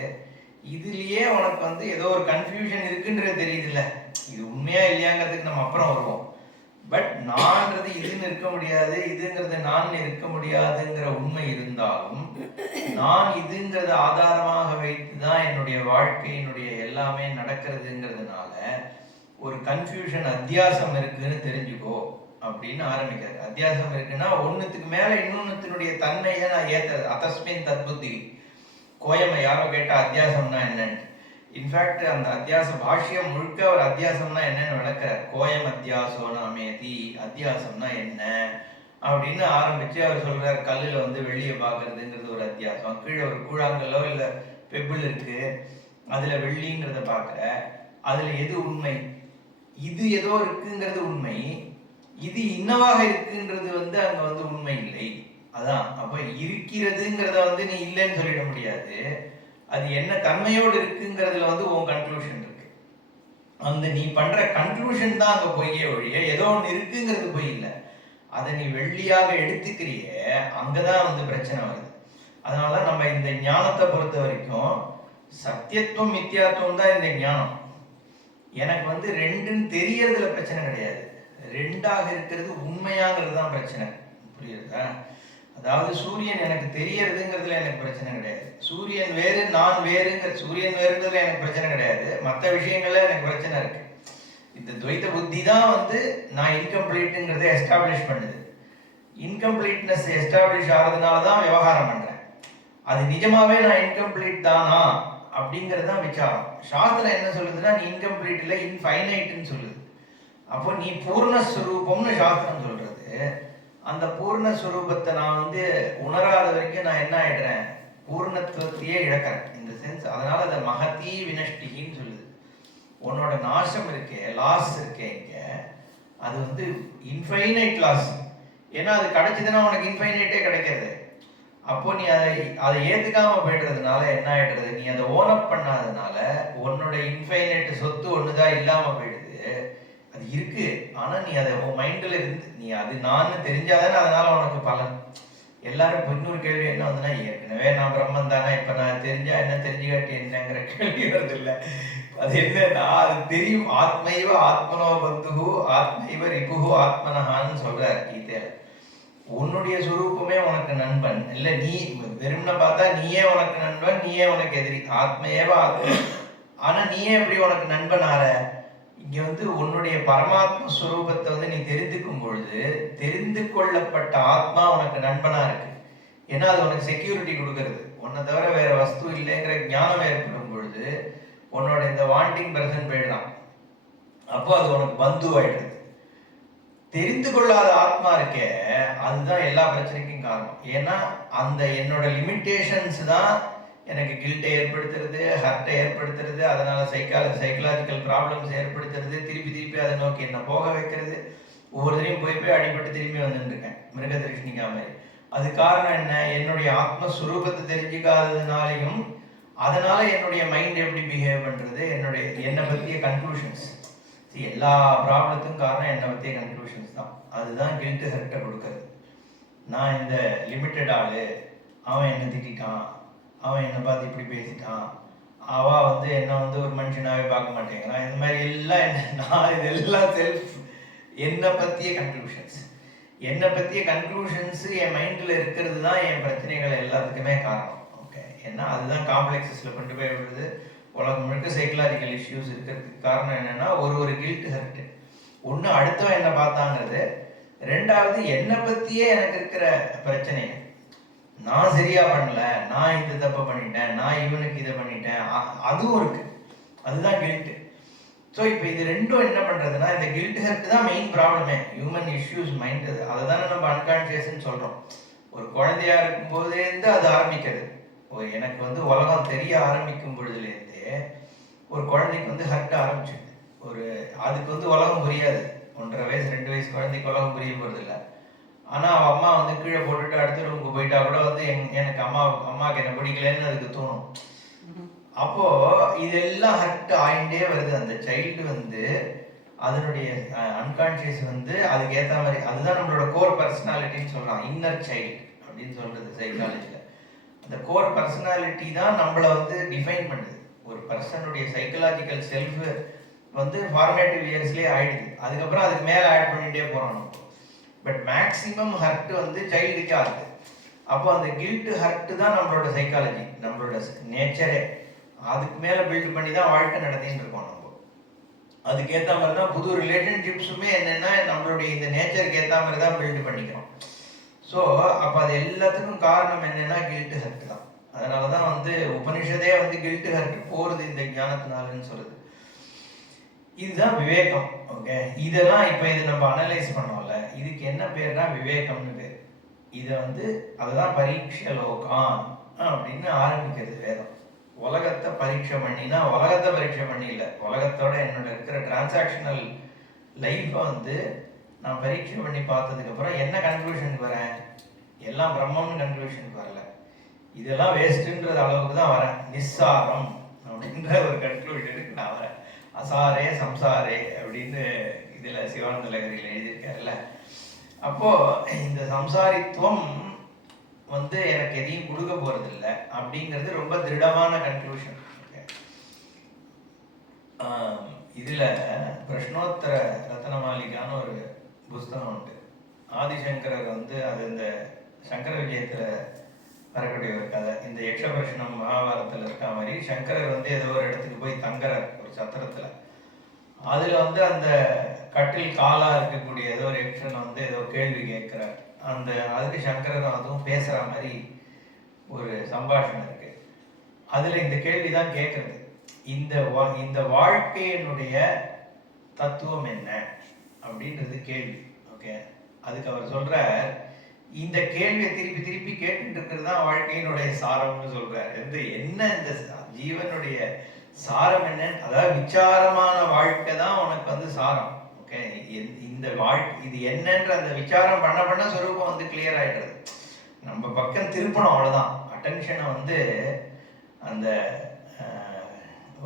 இதுலயே உனக்கு வந்து ஏதோ ஒரு கன்ஃபியூஷன் இருக்குன்றது தெரியுதுல்ல. இது உண்மையா இல்லையாங்கிறதுக்கு நம்ம அப்புறம் வருவோம். பட் நான்றது இதுன்னு இருக்க முடியாது, இதுங்கிறது நான் இருக்க முடியாதுங்கிற உண்மை இருந்தாலும், நான் இதுங்கிறத ஆதாரமாக வைத்துதான் என்னுடைய வாழ்க்கை, என்னுடைய எல்லாமே நடக்கிறதுங்கிறதுனால ஒரு கன்ஃபியூஷன் அத்தியாசம் இருக்குன்னு தெரிஞ்சுக்கோ அப்படின்னு ஆரம்பிக்கிறார். அத்தியாசம் இருக்குன்னா ஒன்னுத்துக்கு மேல இன்னொன்னுத்தினுடைய தன்மையை நான் ஏத்துறது. அதஸ்மின் தத்புத்தி. கோயமை யாரோ கேட்டா அத்தியாசம்னா என்னன்னு. இன்ஃபேக்ட் அந்த அத்தியாச பாஷ்யம் முழுக்க ஒரு அத்தியாசம்னா என்னன்னு விளக்குறார். கோயம் அத்தியாசோ நாமேதி, அத்தியாசம்னா என்ன அப்படின்னு ஆரம்பிச்சு அவர் சொல்றார். கல்லுல வந்து வெள்ளியை பார்க்கறதுங்கிறது ஒரு அத்தியாசம். கீழே ஒரு கூழாங்கல்லோ இல்லை பெப்பிள் இருக்கு, அதுல வெள்ளிங்கிறத பார்க்குற, அதுல எது உண்மை? இது ஏதோ இருக்குங்கிறது உண்மை, இது இன்னவாக இருக்குன்றது வந்து அங்க வந்து உண்மை இல்லை. அதான் அப்ப இருக்கிறதுங்கிறத வந்து நீ இல்லைன்னு சொல்லிட முடியாது. அது என்ன தன்மையோடு இருக்குங்கிறதுல வந்து உன் கன்க்ளூஷன் இருக்கு. அந்த நீ பண்ற கன்க்ளூஷன் தான் அங்க பொய்யே ஒழிய ஏதோ ஒன்று இருக்குங்கிறது பொய் இல்லை. அதை நீ வெள்ளியாக எடுத்துக்கிறிய, அங்கதான் வந்து பிரச்சனை வருது. அதனால நம்ம இந்த ஞானத்தை பொறுத்த வரைக்கும் சத்தியத்துவம் மித்தியாத்துவம் தான் இந்த ஞானம். எனக்கு வந்து ரெண்டுன்னு தெரியறதுல பிரச்சனை கிடையாது, ரெண்டாக இருக்கிறது உண்மையாங்கிறது தான் பிரச்சனை. புரியுதா? அதாவது சூரியன் எனக்கு தெரியறதுங்கிறதுல எனக்கு பிரச்சனை கிடையாது. சூரியன் வேறு நான் வேறுங்கிற, சூரியன் வேறுன்றதுல எனக்கு பிரச்சனை கிடையாது. மற்ற விஷயங்கள்ல எனக்கு பிரச்சனை இருக்கு. இந்த துவைத்த புத்தி தான் வந்து நான் இன்கம்ப்ளீட்டுங்கிறத எஸ்டாப்ளிஷ் பண்ணுது. இன்கம்ப்ளீட்னஸ் எஸ்டாப்ளிஷ் ஆகிறதுனால தான் விவகாரம் பண்றேன். அது நிஜமாவே நான் இன்கம்ப்ளீட் தானா அப்படிங்கிறது தான் விசாரம். சாஸ்திரம் என்ன சொல்லுதுன்னா நீ இன்கம்ப்ளீட் இல்லை, இன்ஃபைனைட்னு சொல்லுது. அப்போ நீ பூர்ணஸ்வரூபம்னு சாஸ்திரம் சொல்றது. அந்த பூர்ணஸ்வரூபத்தை நான் வந்து உணராத வரைக்கும் நான் என்ன ஆயிடுறேன்? பூர்ணத்துவத்தையே இழக்கிறேன் இந்த சென்ஸ். அதனால அதை மகதி வினஷ்டிகின்னு சொல்லுது. உன்னோட நாசம் இருக்கே, லாஸ் இருக்கே இங்க, அது வந்து இன்ஃபைனைட் லாஸ். ஏன்னா அது கிடைச்சதுன்னா உனக்கு இன்ஃபைனைட்டே கிடைக்காது. அப்போ நீ அதை ஏத்துக்காம போயிடுறதுனால என்ன ஆயிடுறது? நீ அதை ஓனப் பண்ணாததுனால உன்னோட இன்ஃபைனைட் சொத்து ஒண்ணுதான் இல்லாம போயிடுது. அது இருக்கு, ஆனா நீ அதை உன் மைண்ட்ல இருந்து நீ அது நான் தெரிஞ்சாதானே அதனால உனக்கு பலன். எல்லாரும் இன்னொரு கேள்வி என்ன வந்துன்னா, ஏற்கனவே நான் பிரம்மன் தானே, இப்ப நான் தெரிஞ்சா என்ன, தெரிஞ்சுக்காட்டி என்னங்கிற கேள்வி வருது இல்லை. அது என்னன்னா, அது தெரியும். ஆத்மைவ ஆத்மனோ பந்துகு ஆத்மைவ ரிபுகு ஆத்மனஹான்னு சொல்றார் கீதையில. உன்னுடைய சுரூபமே உனக்கு நண்பன் இல்ல, நீ வெறும்ன பார்த்தா நீயே உனக்கு நண்பன், நீயே உனக்கு எதிரி. ஆத்மையேவ ஆத்ம. ஆனா நீயே எப்படி உனக்கு நண்பன் ஆற? இங்க வந்து உன்னுடைய பரமாத்ம ஸ்வரூபத்தை வந்து நீ தெரிந்துக்கும் பொழுது தெரிந்து கொள்ளப்பட்ட ஆத்மா உனக்கு நண்பனா இருக்கு. ஏன்னா அது உனக்கு செக்யூரிட்டி கொடுக்கறது. உன்னை தவிர வேற வஸ்து இல்லைங்கிற ஞானம் ஏற்படும் பொழுது உன்னோட இந்த வாண்டிங் பர்சன் போயிடலாம். அப்போ அது உனக்கு பந்து ஆயிடுது. தெரிந்து கொள்ளாத ஆத்மா இருக்கே, அதுதான் எல்லா பிரச்சனைக்கும் காரணம். ஏன்னா அந்த என்னோட லிமிட்டேஷன்ஸ் தான் எனக்கு கில்ட்டை ஏற்படுத்துறது, ஹர்ட்டை ஏற்படுத்துறது, அதனால சைக்கலாஜிக்கல் ப்ராப்ளம்ஸ் ஏற்படுத்துறது, திருப்பி திருப்பி அதை நோக்கி என்ன போக வைக்கிறது. ஒவ்வொருத்தரையும் போய் அடிபட்டு திரும்பி வந்துருக்கேன் மிருகதிருஷ்ணிகா மாதிரி. அது காரணம் என்ன? என்னுடைய ஆத்மஸ்வரூபத்தை தெரிஞ்சுக்காததுனாலையும், அதனால என்னுடைய மைண்ட் எப்படி பிஹேவ் பண்றது, என்னை பற்றிய கன்க்ளூஷன்ஸ். எல்லா ப்ராப்ளத்துக்கும் காரணம் என்னை பற்றிய கன்க்ளூஷன்ஸ் தான். அதுதான் கில்ட்டு ஹர்ட்டை கொடுக்கறது. நான் இந்த லிமிட்டட் ஆளு, அவன் என்னை திட்டான், அவன் என்னை பார்த்து இப்படி பேசிட்டான், அவ வந்து என்ன வந்து ஒரு மனுஷனாவே பார்க்க மாட்டேங்கிறான், இந்த மாதிரி எல்லாம் நான் இதெல்லாம் செல்ஃப் என்னை பற்றிய கன்க்ளூஷன்ஸ். என்னை பற்றிய கன்க்ளூஷன்ஸ் என் மைண்டில் இருக்கிறது தான் என் பிரச்சனைகள் எல்லாத்துக்குமே காரணம். ஓகே, ஏன்னா அதுதான் காம்ப்ளெக்ஸஸில் கொண்டு போய் விடுறது. உலகம் முழுக்க சைக்கலாஜிக்கல் இஷ்யூஸ் இருக்கிறதுக்கு காரணம் என்னன்னா, ஒரு கில்ட் ஹர்ட். ஒன்று அடுத்தவன் என்ன பார்த்தாங்கிறது, ரெண்டாவது என்னை பற்றியே எனக்கு இருக்கிற பிரச்சனை. நான் சரியா பண்ணல, நான் இந்த தப்பை பண்ணிட்டேன், நான் இவனுக்கு இதை பண்ணிட்டேன், அதுவும் இருக்கு. அதுதான் கில்ட். ஸோ இப்போ இது ரெண்டும் என்ன பண்றதுன்னா, இந்த கில்ட் ஹர்ட் தான் மெயின் ப்ராப்ளமே. Human issues mind. அதை தானே நம்ம அன்கான்சியஸ்ன்னு சொல்றோம். ஒரு குழந்தையா இருக்கும் போதேருந்து அது ஆரம்பிக்கிறது. எனக்கு வந்து உலகம் தெரிய ஆரம்பிக்கும் பொழுதுலேருந்தே ஒரு குழந்தைக்கு வந்து ஹர்ட் ஆரம்பிச்சு. அதுக்கு வந்து உலகம் புரியாது. 1.5 வயசு 2 வயசு குழந்தைக்கு உலகம் புரிய போறது இல்லை. ஆனா அவ அம்மா வந்து கீழே போட்டுட்டு அடுத்த ரூமுக்கு போயிட்டா கூட வந்து எனக்கு அம்மாவுக்கு என்ன பிடிக்கலன்னு அதுக்கு தோணும். அப்போ இதெல்லாம் ஹர்ட் ஆயிண்டே வருது. அந்த சைல்டு வந்து அதனுடைய அன்கான்சியஸ் வந்து அதுக்கு ஏற்ற மாதிரி, அதுதான் நம்மளோட கோர் பர்சனாலிட்டின்னு சொல்றாங்க. இன்னர் சைல்டு அப்படின்னு சொல்றது சைக்காலஜில. அந்த கோர் பர்சனாலிட்டி தான் நம்மளை வந்து டிஃபைன் பண்ணுது. ஒரு பர்சனுடைய சைக்கலாஜிக்கல் செல்ஃப் வந்து ஃபார்மேட்டிவ் இயர்ஸ்லேயே ஆயிடுது. அதுக்கப்புறம் அதுக்கு மேலே ஆட் பண்ணிகிட்டே போகிறோம். பட் மேக்சிமம் ஹர்ட் வந்து சைல்டுக்கே ஆகுது. அப்போ அந்த கில்ட் ஹர்ட் தான் நம்மளோட சைக்காலஜி, நம்மளோட நேச்சரே. அதுக்கு மேலே பில்ட் பண்ணி தான் வாழ்க்கை நடத்தின்னு இருக்கோம் நம்ம. அதுக்கேற்ற மாதிரி தான் புது ரிலேஷன்ஷிப்ஸுமே என்னென்னா நம்மளுடைய இந்த நேச்சருக்கு ஏற்ற மாதிரி தான் பில்டு பண்ணிக்கிறோம். ஸோ அப்போ அது எல்லாத்துக்கும் காரணம் என்னென்னா கில்ட்டு ஹர்ட் தான். அதனால தான் வந்து உபனிஷதே வந்து கில்ட்டு ஹர்ட் போகிறது இந்த ஞானத்தினாலன்னு சொல்லுது. இதுதான் விவேகம். ஓகே, இதெல்லாம் இப்போ இது நம்ம அனலைஸ் பண்ணோம்ல, இதுக்கு என்ன பேர்னா விவேகம்னு பேர். இதை வந்து அதுதான் பரீட்சை லோகம் அப்படின்னு ஆரம்பிக்கிறது வேதம். உலகத்தை பரீட்சை பண்ணினா உலகத்தை பரீட்சை பண்ணி இல்லை, உலகத்தோட என்னோட இருக்கிற டிரான்சாக்ஷனல் லைஃப்பை வந்து நான் பரீட்சை பண்ணி பார்த்ததுக்கப்புறம் என்ன கன்க்ளூஷனுக்கு வரேன்? எல்லாம் பிரம்மம்னு கன்க்ளூஷனுக்கு வரல, இதெல்லாம் வேஸ்ட்டுன்றது அளவுக்கு தான் வரேன். நிஸ்ஸாரம் அப்படின்ற ஒரு கன்க்ளூஷனுக்கு நான் வரேன். அசாரே சம்சாரே அப்படின்னு இதில் சிவானந்த லகரியில் எழுதியிருக்காருல்ல. அப்போது இந்த சம்சாரித்துவம் வந்து எனக்கு எதையும் கொடுக்க போகிறது இல்லை அப்படிங்கிறது ரொம்ப திருடமான கன்க்ளூஷன். இதில் பிரஷ்னோத்தர ரத்னமாலிகான ஒரு புஸ்தகம் உண்டு. ஆதிசங்கரர் வந்து அது இந்த சங்கர விஜயத்தில் வரக்கூடிய ஒரு கதை. இந்த யக்ஷபிரஷ்னம் மகாபாரதத்தில் இருக்க மாதிரி சங்கரர் வந்து ஏதோ ஒரு இடத்துக்கு போய் தங்குறார் ஒரு சத்திரத்தில். அதில் வந்து அந்த கட்டில் காலாக இருக்கக்கூடிய ஏதோ ஒரு யக்ஷன் வந்து ஏதோ கேள்வி கேட்குறார். அந்த அதுக்கு சங்கரர் அதுவும் பேசுகிற மாதிரி ஒரு சம்பாஷணம் இருக்கு. அதில் இந்த கேள்வி தான் கேட்குறது, இந்த வாழ்க்கையினுடைய தத்துவம் என்ன அப்படின்றது கேள்வி. ஓகே, அதுக்கு அவர் சொல்கிறார், இந்த கேள்வியை திருப்பி திருப்பி கேட்டுட்டு இருக்கிறது தான் வாழ்க்கையினுடைய சாரம்னு சொல்கிறார். என்ன இந்த ஜீவனுடைய சாரம் என்ன, அதாவது விசாரமான வாழ்க்கை தான் உனக்கு வந்து சாரம். ஓகே, இந்த வாழ்க்கை இது என்னன்ற அந்த விசாரம் பண்ண பண்ண சொரூபம் வந்து கிளியர் ஆகிடுறது. நம்ம பக்கம் திருப்பணும், அவ்வளோதான். அட்டென்ஷனை வந்து அந்த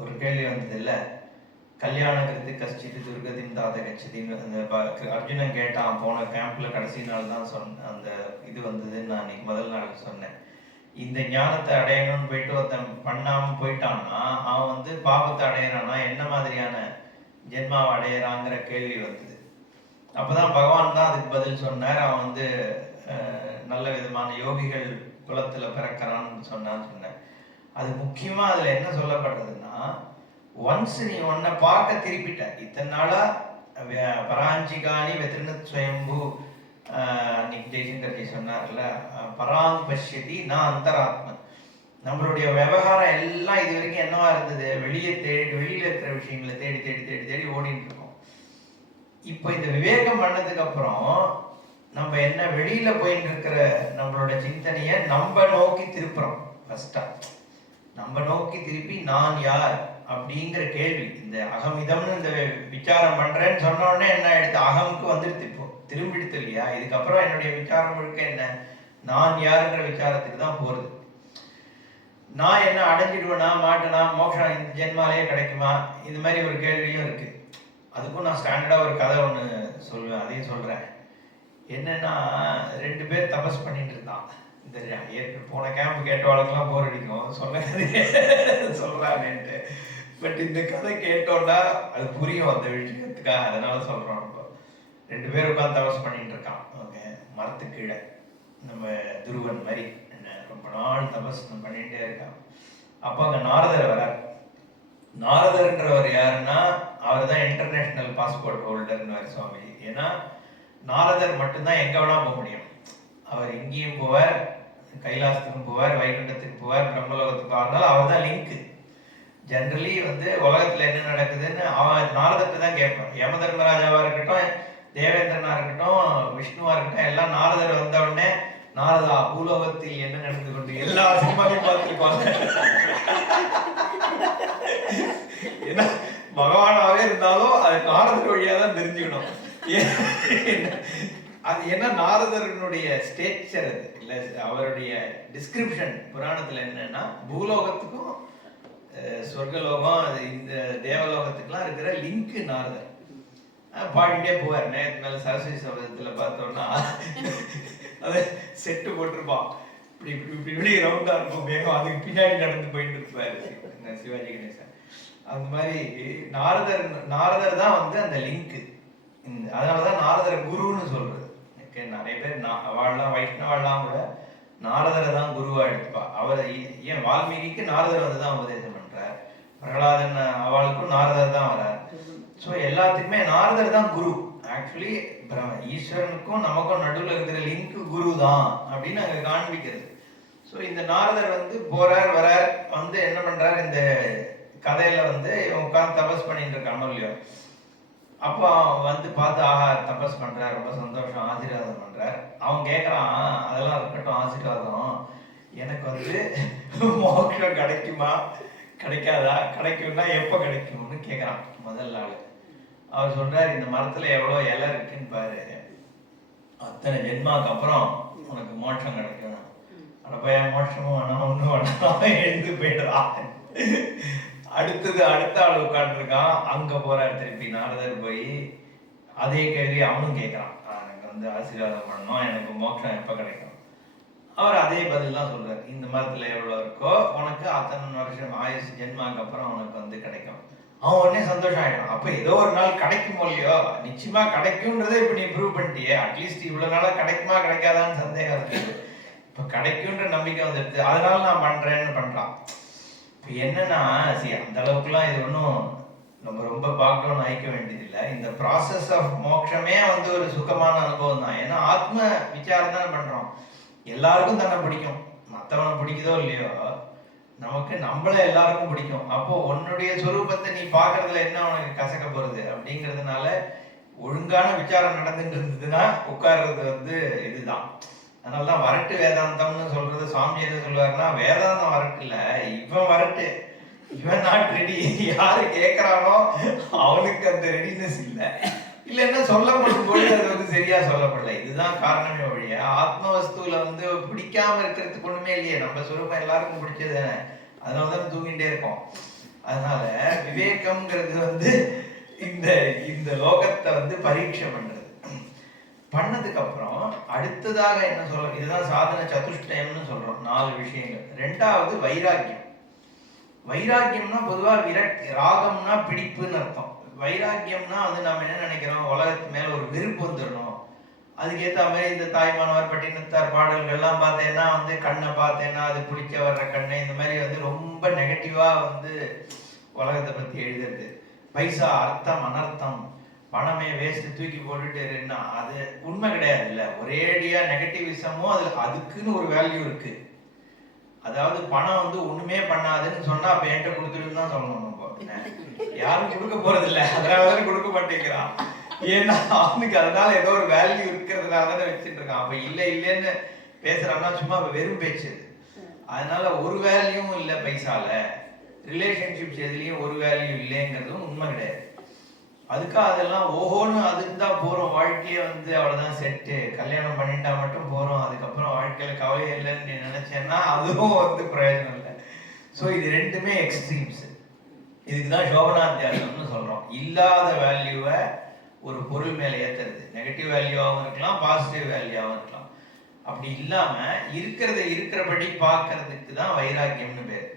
ஒரு கேள்வி வந்தது இல்லை, கல்யாணத்துக்கு கஷ்டித்து துர்கதின் தாத கட்சதின்னு அந்த அர்ஜுனன் கேட்டான். போன கேம்ப்ல கடைசி நாள் தான் அந்த இது வந்ததுன்னு நான் இன்னைக்கு முதல் நாள் சொன்னேன். இந்த ஞானத்தை அடையணும்னு போயிட்டு ஒருத்தன் பண்ணாமல் போயிட்டான்னா அவன் வந்து பாபத்தை அடையிறான்னா என்ன மாதிரியான ஜென்மாவை அடையிறாங்கிற கேள்வி வந்தது. அப்போதான் பகவான் தான் அதுக்கு பதில் சொன்னார். அவன் வந்து நல்ல விதமான யோகிகள் குலத்தில் பிறக்கிறான்னு சொன்னேன். அது முக்கியமாக அதில் என்ன சொல்லப்படுறதுன்னா, ஒன்ஸ் நீ உன்னை பார்க்க திருப்பிட்ட, இத்தனை நாளா பராஞ்சிகாணி வெத்திருநத் ஸ்வயம்பு அன்னைக்கு ஜெய்சங்கர் சொன்னார்ல, பராங் பஷ்யதி நான் அந்தராத்மன். நம்மளுடைய விவகாரம் எல்லாம் இது வரைக்கும் என்னவா இருந்தது, வெளியில இருக்கிற விஷயங்களை தேடி தேடி தேடி தேடி ஓடிட்டு இருக்கோம். இப்போ இந்த விவேகம் பண்ணதுக்கு அப்புறம் நம்ம என்ன வெளியில போயிட்டு இருக்கிற நம்மளோட சிந்தனையை நம்ம நோக்கி திருப்புறோம். ஃபர்ஸ்டா நம்ம நோக்கி திருப்பி நான் யார் அப்படிங்கிற கேள்வி, இந்த அகமிதம்னு இந்த விசாரம் பண்றேன்னு சொன்ன உடனே என்ன எடுத்து அகமுக்கு வந்துடுது, இப்போ திரும்பிடுது இல்லையா. இதுக்கப்புறம் என்னுடைய விசாரம் முழுக்க என்ன, நான் யாருங்கிற விசாரத்துக்கு தான் போறது. நான் என்ன அடைஞ்சிடுவேனா மாட்டேனா, மோட்சம் இந்த ஜென்மாலேயே கிடைக்குமா, இந்த மாதிரி ஒரு கேள்வியும் இருக்கு. அதுக்கும் நான் ஸ்டாண்டர்டா ஒரு கதை ஒன்று சொல்லுவேன், அதையும் சொல்றேன். என்னன்னா, 2 பேர் தபஸ் பண்ணிட்டு இருந்தான். இந்த போன கேம்ப் கேட்டவாளுக்கெல்லாம் போர் அடிக்கும் சொன்ன கதையே சொல்றாங்கன்ட்டு. பட் இந்த கதை கேட்டோன்னா அது புரியும் அந்த விஷயத்துக்காக, அதனால சொல்றோம். இப்போ 2 பேர் உட்காந்து தபஸ் பண்ணிட்டு இருக்கான். ஓகே, மரத்துக்கு கீழே நம்ம துருவன் மாதிரி ரொம்ப நாள் தபஸ் பண்ணிட்டே இருக்கான். அப்போ அங்கே நாரதர் வரார். நாரதர்ன்றவர் யாருன்னா, அவர் தான் இன்டர்நேஷனல் பாஸ்போர்ட் ஹோல்டர்னு சுவாமி. ஏன்னா நாரதர் மட்டும்தான் எங்க வேணா போக முடியும். அவர் எங்கேயும் போவார், கைலாசத்துக்கும் போவார், வைகுண்டத்துக்கு போவார், பிரம்மலோகத்துக்கு போவார்னால அவர் தான் லிங்க். ஜென்ரலி வந்து உலகத்துல என்ன நடக்குதுன்னு அவன் நாரதத்தை தான் கேட்பான். யம தர்மராஜாவா இருக்கட்டும், தேவேந்திரனா இருக்கட்டும், விஷ்ணுவா இருக்கட்டும், எல்லாம் நாரதர் வந்த உடனே நாரதா பூலோகத்தில் என்ன நடந்து கொண்டு எல்லா சினிமாவையும் பார்த்துருப்பாங்க. ஏன்னா பகவானாவே இருந்தாலும் அது நாரதர் வழியா தான் தெரிஞ்சுக்கணும். அது என்ன நாரதனுடைய ஸ்டேச்சர் அது இல்ல, அவருடைய டிஸ்கிரிப்ஷன் புராணத்துல என்னன்னா, பூலோகத்துக்கும் சொர்க்கலோகம் அது இந்த தேவலோகத்துக்குலாம் இருக்கிற லிங்க் நாரதர். பாடிட்டே போவார். நேரத்து மேல சரஸ்வதி சபதத்துல பார்த்தோம்னா அதை செட்டு போட்டிருப்பான், இப்படி இப்படி இப்படி இப்படி ரவுண்டா இருக்கும் வேகம், அதுக்கு பின்னாடி நடந்து போயிட்டு இருப்பாரு சிவாஜி கணேசன். அந்த மாதிரி நாரதர் தான் வந்து அந்த லிங்க். அதனாலதான் நாரதர் குருன்னு சொல்றது. நிறைய பேர் அவள்லாம் வைஷ்ணவெல்லாம் கூட நாரதரை தான் குருவா எடுத்துப்பா. அவர் ஏன் வால்மீகிக்கு நாரதர் வந்து தான் உபதேசம் பண்றார், பிரகலாதன் அவளுக்கும் நாரதர் தான் வரார். ஸோ எல்லாத்துக்குமே நாரதர் தான் குரு. ஆக்சுவலி ஈஸ்வரனுக்கும் நமக்கும் நடுவில் இருக்கிற லிங்க் குரு தான் அப்படின்னு அங்கே காண்பிக்கிறது. ஸோ இந்த நாரதர் வந்து போறார் வரார், வந்து என்ன பண்றார், இந்த கதையில வந்து உட்காந்து தபஸ் பண்ணிட்டு இருக்கானோ இல்லையோ, அப்போ அவன் வந்து பார்த்து ஆஹா தபஸ் பண்றார், ரொம்ப சந்தோஷம், ஆசீர்வாதம் பண்றார். அவன் கேட்கறான், அதெல்லாம் இருக்கட்டும் ஆசீர்வாதம், எனக்கு வந்து மோட்சம் கிடைக்குமா கிடைக்காதா, கிடைக்கும்னா எப்போ கிடைக்கும்னு கேட்கறான் முதல் நாள். அவர் சொல்றாரு, இந்த மரத்துல எவ்வளோ இலை இருக்குன்னு பாரு, அத்தனை ஜென்மாக்கு அப்புறம் உனக்கு மோட்சம் கிடைக்கும். அப்ப மோட்சமும் வேணாம் ஒன்றும் வேணாம், எழுந்து போயிடுறான். அடுத்தது அடுத்த ஆள் உட்காந்துருக்கான், அங்க போறாரு திருப்பி நாரதர் போய் அதே கேள்வி அவனும் கேட்கறான், எனக்கு வந்து ஆசீர்வாதம் பண்ணணும், எனக்கு மோட்சம் எப்ப கிடைக்கும். அவர் அதே பதில் தான் சொல்றாரு, இந்த மரத்துல எவ்வளவு இருக்கோ உனக்கு அத்தனை வருஷம் ஆயுசு ஜென்மாக்கு அப்புறம் உனக்கு வந்து கிடைக்கும். அவன் உடனே சந்தோஷம் ஆயிடும். அப்ப ஏதோ ஒரு நாள் கிடைக்குமோ இல்லையோ, நிச்சயமா கிடைக்கும்ன்றதை இப்ப நீ ப்ரூவ் பண்ணிட்டியே, அட்லீஸ்ட் இவ்வளவு நாளா கிடைக்குமா கிடைக்காதான்னு சந்தேகம் இருக்கு, இப்ப கிடைக்கும்ன்ற நம்பிக்கை வந்துடுது, அதனால நான் பண்றேன்னு பண்றான். இப்ப என்னன்னா அந்த அளவுக்குலாம் இது ஒன்றும் நம்ம ரொம்ப பார்க்கணும்னு ஆயிக்க வேண்டியதில்லை. இந்த ப்ராசஸ் ஆஃப் மோட்சமே வந்து ஒரு சுகமான அனுபவம் தான். ஏன்னா ஆத்ம விசாரம் தானே பண்றோம். எல்லாருக்கும் தானே பிடிக்கும், மற்றவனை பிடிக்குதோ இல்லையோ, நமக்கு நம்மள எல்லாருக்கும் பிடிக்கும். அப்போ உன்னுடைய சொரூபத்தை நீ பாக்குறதுல என்ன உனக்கு கசக்க போறது அப்படிங்கிறதுனால ஒழுங்கான விசாரம் நடந்துட்டு இருந்ததுன்னா உட்கார்றது வந்து இதுதான். அதனாலதான் வரட்டு வேதாந்தம்னு சொல்றது. சுவாமி என்ன சொல்லுவாருன்னா, வேதாந்தம் வரட்டு இல்ல, இவன் வரட்டு, இவன் நாட் ரெடி. யாரு கேட்கிறானோ அவனுக்கு அந்த ரெடினஸ் இல்லை, இல்லைன்னா சொல்லப்படும் பொழுது அது வந்து சரியா சொல்லப்படல. இதுதான் காரணமே ஒழிய ஆத்ம வஸ்துல வந்து பிடிக்காம இருக்கிறதுக்கு ஒண்ணுமே இல்லையே. நம்ம சொரூபம் எல்லாருக்கும் பிடிச்சது, அதனாலதான் தூங்கிட்டே இருக்கோம். அதனால விவேகம்ங்கிறது வந்து இந்த இந்த லோகத்தை வந்து பரீட்சை பண்றது. பண்ணதுக்கு அப்புறம் அடுத்ததாக என்ன சொல்ற, இதுதான் சாதன சதுஷ்டயம்னு சொல்றோம், 4 விஷயங்கள். ரெண்டாவது வைராக்கியம். வைராக்கியம்னா பொதுவா விரக்தி, ராகம்னா பிடிப்புன்னு அர்த்தம். வைராக்கியம்னா வந்து நம்ம என்ன நினைக்கிறோம், உலகத்து மேல ஒரு வெறுப்பு வந்துடணும். அதுக்கேற்ற மாதிரி இந்த தாய்மானவர் பட்டினத்தார் பாடல்கள்லாம் பார்த்தேன்னா வந்து கண்ணை பார்த்தேன்னா அது பிடிச்ச வர்ற கண்ணை, இந்த மாதிரி வந்து ரொம்ப நெகட்டிவா வந்து உலகத்தை பத்தி எழுதுறது. பைசா அர்த்தம் அனர்த்தம், பணமே வேஸ்ட் தூக்கி போட்டுட்டுன்னா அது உண்மை கிடையாது. இல்ல ஒரேடியா நெகட்டிவிசமும் அதுக்குன்னு ஒரு வேல்யூ இருக்கு. அதாவது பணம் வந்து ஒண்ணுமே பண்ணாதுன்னு சொன்னா அப்ப என்கிட்ட கொடுத்துருன்னு தான் சொல்லணும். யாரும் கொடுக்க போறது இல்லை, அதனாலதான் கொடுக்க மாட்டேங்கிறான். ஏன்னா அவனுக்கு அதனால ஏதோ ஒரு வேல்யூ இருக்கிறதுனால தானே வச்சுட்டு இருக்கான். அப்ப இல்லை இல்லைன்னு பேசுறான்னா சும்மா வெறும் பேச்சு. அதனால ஒரு வேல்யூவும் இல்லை பைசால, ரிலேஷன்ஷிப்ஸ் எதுலயும் ஒரு வேல்யூ இல்லைங்கிறதும் உண்மை கிடையாது. அதுக்காக அதெல்லாம் ஓஹோன்னு அதுக்கு தான் போறோம், வாழ்க்கையே வந்து அவ்வளவுதான் செட்டு, கல்யாணம் பண்ணிட்டா மட்டும் போறோம், அதுக்கப்புறம் வாழ்க்கையில கவலையே இல்லைன்னு நீ நினைச்சேன்னா அதுவும் வந்து பிரயோஜனம் இல்லை. ஸோ இது ரெண்டுமே எக்ஸ்ட்ரீம்ஸ். இதுக்குதான் சோபனாத்தியாசம்னு சொல்றோம். இல்லாத வேல்யூவை ஒரு பொருள் மேல ஏத்துறது, நெகட்டிவ் வேல்யூவாகவும் இருக்கலாம், பாசிட்டிவ் வேல்யூவாகவும் இருக்கலாம். அப்படி இல்லாம இருக்கிறத இருக்கிறபடி பார்க்கறதுக்கு தான் வைராக்கியம்னு பேர்.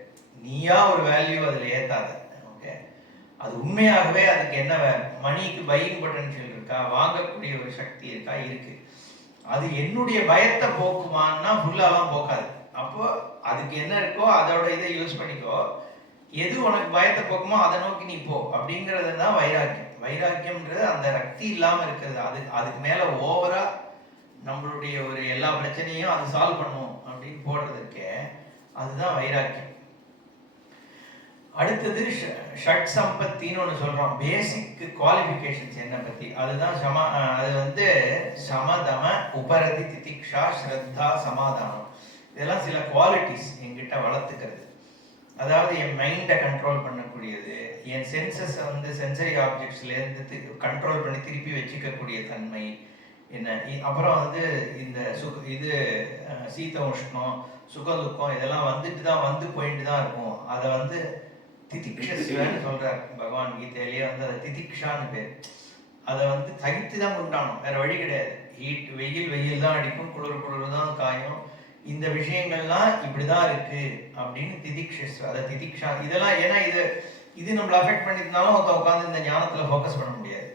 நீயா ஒரு வேல்யூ அதுல ஏத்தாத. ஓகே, அது உண்மையாகவே அதுக்கு என்ன மணிக்கு பையிங் பொட்டன்ஷியல் இருக்கா, வாங்கக்கூடிய ஒரு சக்தி இருக்கா, இருக்கு. அது என்னுடைய பயத்தை போக்குமான்னா ஃபுல்லாலாம் போக்காது. அப்போ அதுக்கு என்ன இருக்கோ அதோட இதை யூஸ் பண்ணிக்கோ, எது உனக்கு பயத்தை போக்குமோ அதை நோக்கி நீ போ அப்படிங்கிறது தான் வைராக்கியம். வைராக்கியம்ன்றது அந்த ரக்தி இல்லாம இருக்கிறது. அதுக்கு மேல ஓவரா நம்மளுடைய ஒரு எல்லா பிரச்சனையும் அது சால்வ் பண்ணும் அப்படின்னு போடுறதுக்கு அதுதான் வைராக்கியம். அடுத்தது ஷட் சம்பத்தின்னு ஒன்று சொல்றோம். பேசிக் குவாலிஃபிகேஷன்ஸ் என்ன பத்தி, அதுதான் அது வந்து சமதம உபரதி திதிக்ஷா ஸ்ரத்தா சமாதானம். இதெல்லாம் சில குவாலிட்டிஸ் என்கிட்ட வளர்த்துக்கிறது. அதாவது என் மைண்டை கண்ட்ரோல் பண்ணக்கூடியது, என் சென்சஸை வந்து சென்சரி ஆப்ஜெக்ட்ஸ்லேருந்து கண்ட்ரோல் பண்ணி திருப்பி வச்சுக்கக்கூடிய தன்மை என்ன. அப்புறம் வந்து இந்த இது சீத உஷ்ணம் சுக துக்கம் இதெல்லாம் வந்துட்டு தான் வந்து போயிட்டு தான் இருக்கும். அதை வந்து திதிக்ஷன்னு சொல்றார் பகவான் கீதையிலேயே, வந்து அதை திதிக்ஷான்னு பேர். அதை வந்து தகித்து தான் உண்டானோம், வேற வழி கிடையாது. ஹீட் வெயில் தான் அடிக்கும், குளிர் தான் காயும், இந்த விஷயங்கள்லாம் இப்படிதான் இருக்கு அப்படின்னு திதிக்ஷஸ், அதை திதிக்ஷா. இதெல்லாம் ஏன்னா இது நம்மளை அஃபெக்ட் பண்ணிருந்தாலும் ஒருத்த உட்காந்து இந்த ஞானத்துல ஃபோக்கஸ் பண்ண முடியாது.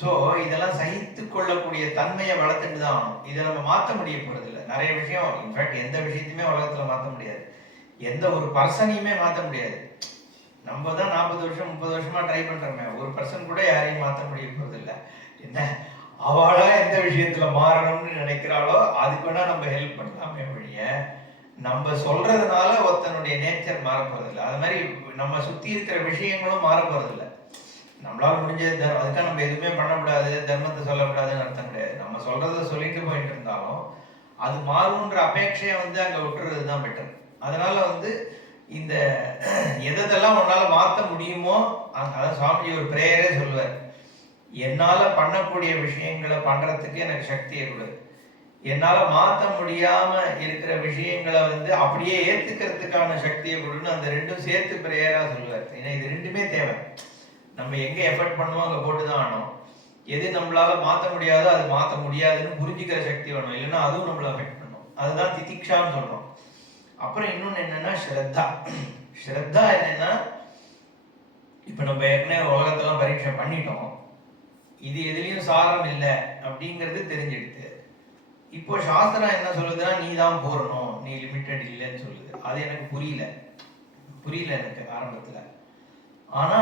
ஸோ இதெல்லாம் சகித்து கொள்ளக்கூடிய தன்மையை வளர்த்துட்டு தான் ஆகணும். இதை நம்ம மாற்ற முடிய போறது இல்லை. நிறைய விஷயம், இன்ஃபேக்ட் எந்த விஷயத்தையுமே உலகத்துல மாற்ற முடியாது, எந்த ஒரு பர்சனையுமே மாற்ற முடியாது. நம்ம தான் 40 வருஷம் 30 வருஷமா ட்ரை பண்றோமே, ஒரு பர்சன் கூட யாரையும் மாற்ற முடிய போறது இல்லை. என்ன அவளா எந்த விஷயத்துல மாறணும்னு நினைக்கிறாளோ அதுக்கு வேணா நம்ம ஹெல்ப் பண்ணலாமே ஒழிய, நம்ம சொல்றதுனால ஒருத்தனுடைய நேச்சர் மாற போறதில்லை. அது மாதிரி நம்ம சுத்தி இருக்கிற விஷயங்களும் மாற போறதில்லை. நம்மளால முடிஞ்சது அதுக்காக நம்ம எதுவுமே பண்ணக்கூடாது, தர்மத்தை சொல்லக்கூடாதுன்னு அர்த்தம் கிடையாது. நம்ம சொல்றதை சொல்லிட்டு போயிட்டு இருந்தாலும் அது மாறுன்ற அபேட்சையை அங்க விட்டுறது தான் பெட்டர். அதனால இந்த எதெல்லாம் உன்னால மாற்ற முடியுமோ, அதான் சுவாமிஜி ஒரு பிரேயரே சொல்லுவார், என்னால பண்ணக்கூடிய விஷயங்களை பண்றதுக்கு எனக்கு சக்தியை கொடு, என்னால மாற்ற முடியாம இருக்கிற விஷயங்களை அப்படியே ஏத்துக்கிறதுக்கான சக்தியை கொடுன்னு அந்த ரெண்டும் சேர்த்து பிரேயரா சொல்லுவார். ஏன்னா இது ரெண்டுமே தேவை. நம்ம எங்க எஃபர்ட் பண்ணுவோம் அங்க போட்டுதான் ஆனோம். எது நம்மளால மாற்ற முடியாதோ அது மாற்ற முடியாதுன்னு புரிஞ்சுக்கிற சக்தி வேணும், இல்லைன்னா அதுவும் நம்மள அஃபெக்ட் பண்ணும். அதுதான் திதிக்ஷான்னு சொல்றோம். அப்புறம் இன்னொன்னு என்னன்னா ஸ்ரத்தா. ஸ்ரத்தா என்னன்னா, இப்ப நம்ம ஏற்கனவே உலகத்தெல்லாம் பரீட்சை பண்ணிட்டோம், இது எதுலயும் சாரம் இல்லை அப்படிங்கிறது தெரிஞ்சிடுது. இப்போ சாஸ்திரம் என்ன சொல்லுதுன்னா, நீ தான் போறணும், நீ லிமிட்டட் இல்லைன்னு சொல்லுது. அது எனக்கு புரியல எனக்கு ஆரம்பத்துல. ஆனா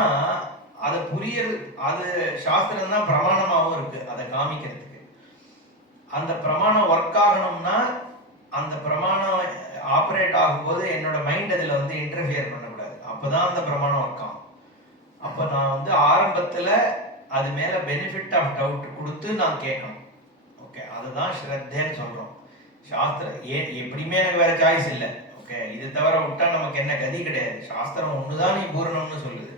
அதை புரியறது, அது சாஸ்திரம் தான் பிரமாணமாகவும் இருக்கு அதை காமிக்கிறதுக்கு. அந்த பிரமாணம் ஒர்க் ஆகணும்னா அந்த பிரமாணம் ஆப்ரேட் ஆகும்போது என்னோட மைண்ட் அதுல இன்டர்ஃபியர் பண்ணக்கூடாது. அப்பதான் அந்த பிரமாணம் ஒர்க் ஆகும். அப்ப நான் ஆரம்பத்துல அது மேல பெனிஃபிட் ஆஃப் டவுட் கொடுத்து நான் கேட்கணும். ஓகே, அதுதான் ஸ்ரத்தேன்னு சொல்றோம். சாஸ்திரம் எப்படியுமே எனக்கு வேற சாய்ஸ் இல்லை. ஓகே, இது தவிர விட்டா நமக்கு என்ன கதி கிடையாது. சாஸ்திரம் ஒண்ணுதான் நீ பூரணம்னு சொல்லுது.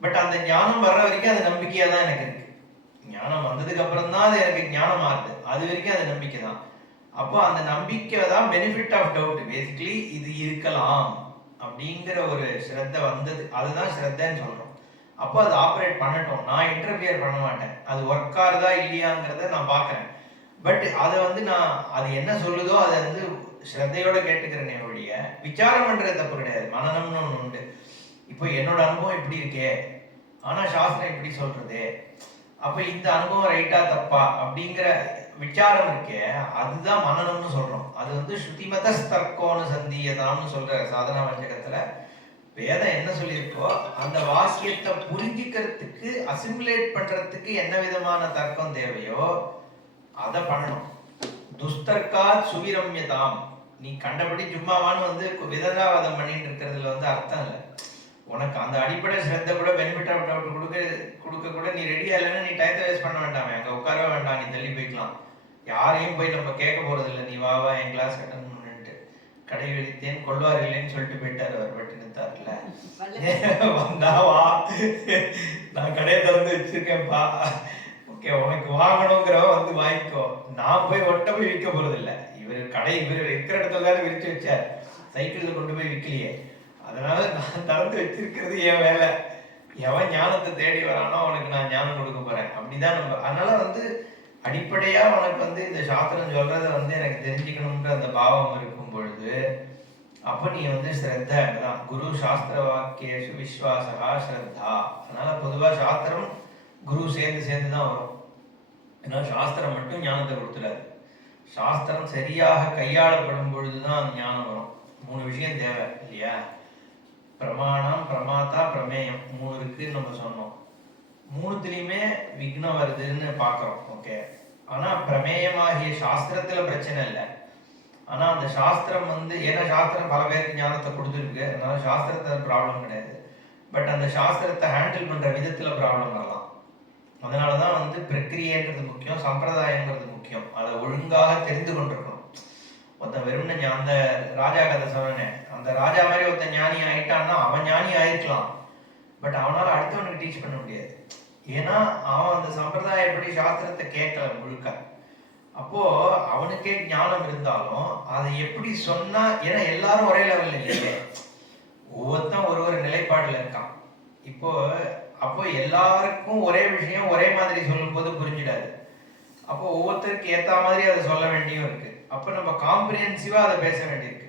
பட் அந்த ஞானம் வர்ற வரைக்கும் அது நம்பிக்கையா தான் எனக்கு இருக்கு. ஞானம் வந்ததுக்கு அப்புறம் தான் அது எனக்கு ஞானம் ஆகுது. அது வரைக்கும் அது நம்பிக்கை தான். அப்போ அந்த நம்பிக்கை தான் பெனிஃபிட் ஆஃப் டவுட். பேசிக்கலி இது இருக்கலாம் அப்படிங்கிற ஒரு ஸ்ரத்த வந்தது, அதுதான் ஸ்ரத்தன்னு சொல்றோம். அப்போ அது ஆப்ரேட் பண்ணட்டும், நான் இன்டர்ஃபியர் பண்ண மாட்டேன். அது ஒர்க் ஆகுதா இல்லையாங்கிறத நான் பார்க்குறேன். பட் அதை நான் அது என்ன சொல்லுதோ அதை ஸ்ரத்தையோட கேட்டுக்கிறேனே ஒழிய விசாரம் பண்றது தப்பு கிடையாது. மனநம்னு ஒன்று உண்டு. இப்போ என்னோட அனுபவம் இப்படி இருக்கே, ஆனா சாஸ்திரம் இப்படி சொல்றது, அப்ப இந்த அனுபவம் ரைட்டா தப்பா அப்படிங்கிற விசாரம் இருக்கே, அதுதான் மனநம்னு சொல்றோம். அது ஸ்ருதிமத தர்க்கோனு சந்தியதான்னு சொல்ற சாதனா வஞ்சகத்துல வேதம் என்ன சொல்லியிருக்கோ அந்த வாக்கியத்தை புரிஞ்சிக்கிறதுக்கு, அசிமுலேட் பண்றதுக்கு என்ன விதமான தர்க்கம் தேவையோ அதை பண்ணணும். துஸ்தர்க்கா சுவிரம்யதாம். நீ கண்டபடி சும்மாவான்னு விதண்டாவாதம் பண்ணிட்டு இருக்கிறதுல அர்த்தம் இல்லை. உனக்கு அந்த அடிப்படை ஸ்ரத்த கூட பெனிஃபிட் ஆஃப் டவுட் கொடுக்க கூட நீ ரெடியா இல்லைன்னா நீ டயத்தை வேஸ்ட் பண்ண வேண்டாமே, அங்க உட்காரவே வேண்டாம், நீ தள்ளி போய்க்கலாம். யாரையும் போய் நம்ம கேட்க போறது இல்லை, நீ வா என் கிளாஸ் அட்டன் பண்ணிட்டு கடை வெடித்தேன் கொள்வார் இல்லைன்னு சொல்லிட்டு போயிட்டாரு அவர். பட்டு நிறுத்தாருல வந்தா வா, நான் கடையை திறந்து வச்சிருக்கேன்ப்பா, ஓகே உனக்கு வாங்கணுங்கிறவ வாங்கிக்கோ, நான் போய் ஒட்ட போய் விற்க போறது இல்லை. இவர் இருக்கிற இடத்துல தானே விரிச்சு வச்சார், சைக்கிள்ல கொண்டு போய் விற்கலையே. அதனால நான் திறந்து வச்சிருக்கிறது என் வேலை. எவன் ஞானத்தை தேடி வரானோ அவனுக்கு நான் ஞானம் கொடுக்க போறேன். அப்படிதான் நம்ம. அதனால அடிப்படையா உனக்கு இந்த சாஸ்திரம் சொல்றத எனக்கு தெரிஞ்சுக்கணும்ன்ற அந்த பாவம் இருக்கும் பொழுது, அப்ப நீ ஸ்ரத்தா தான். குரு சாஸ்திர வாக்கியேஷு விஸ்வாசகா ஸ்ரத்தா. அதனால பொதுவா சாஸ்திரம் குரு சேர்ந்து தான் வரும். ஏன்னா சாஸ்திரம் மட்டும் ஞானத்தை கொடுத்துடாது. சாஸ்திரம் சரியாக கையாளப்படும் பொழுதுதான் அந்த ஞானம் வரும். 3 விஷயம் தேவை இல்லையா? பிரமாணம், பிரமாத்தா, பிரமேயம், 3 இருக்குன்னு நம்ம சொன்னோம். 3த்துலயுமே விக்னம் வருதுன்னு பாக்குறோம். ஓகே, ஆனா பிரமேயமாகிய சாஸ்திரத்துல பிரச்சனை இல்லை. ஆனா அந்த சாஸ்திரம் ஏன்னா சாஸ்திரம் பல பேருக்கு ஞானத்தை கொடுத்துருக்கு, அதனால சாஸ்திரத்துல ப்ராப்ளம் கிடையாது. பட் அந்த சாஸ்திரத்தை ஹேண்டில் பண்ற விதத்துல ப்ராப்ளம் வரலாம். அதனாலதான் பிரக்கிரியன்றது முக்கியம், சம்பிரதாயங்கிறது முக்கியம். அதை ஒழுங்காக தெரிந்து கொண்டிருக்கணும். ஒருத்தன் வெறும்னு அந்த ராஜா கதை சொன்னேன், அந்த ராஜா மாதிரி ஒருத்தன் ஞானி ஆயிட்டான்னா அவன் ஞானி ஆயிருக்கலாம், பட் அவனால அடுத்தவனுக்கு டீச் பண்ண முடியாது. ஏன்னா அவன் அந்த சம்பிரதாயப்படி சாஸ்திரத்தை கேட்கல முழுக்க. அப்போ அவனுக்கே ஞானம் இருந்தாலும் அதை எப்படி சொன்னா, ஏன்னா எல்லாரும் ஒரே லெவல்ல இல்லையே, ஒவ்வொருத்தன் ஒரு நிலைப்பாடுல இருக்கான். அப்போ எல்லாருக்கும் ஒரே விஷயம் ஒரே மாதிரி சொல்லும் போது புரிஞ்சிடாது. அப்போ ஒவ்வொருத்தருக்கு ஏத்த மாதிரி அதை சொல்ல வேண்டியும் இருக்கு. அப்ப நம்ம காம்ப்ரிஹென்சிவா அதை பேச வேண்டியிருக்கு,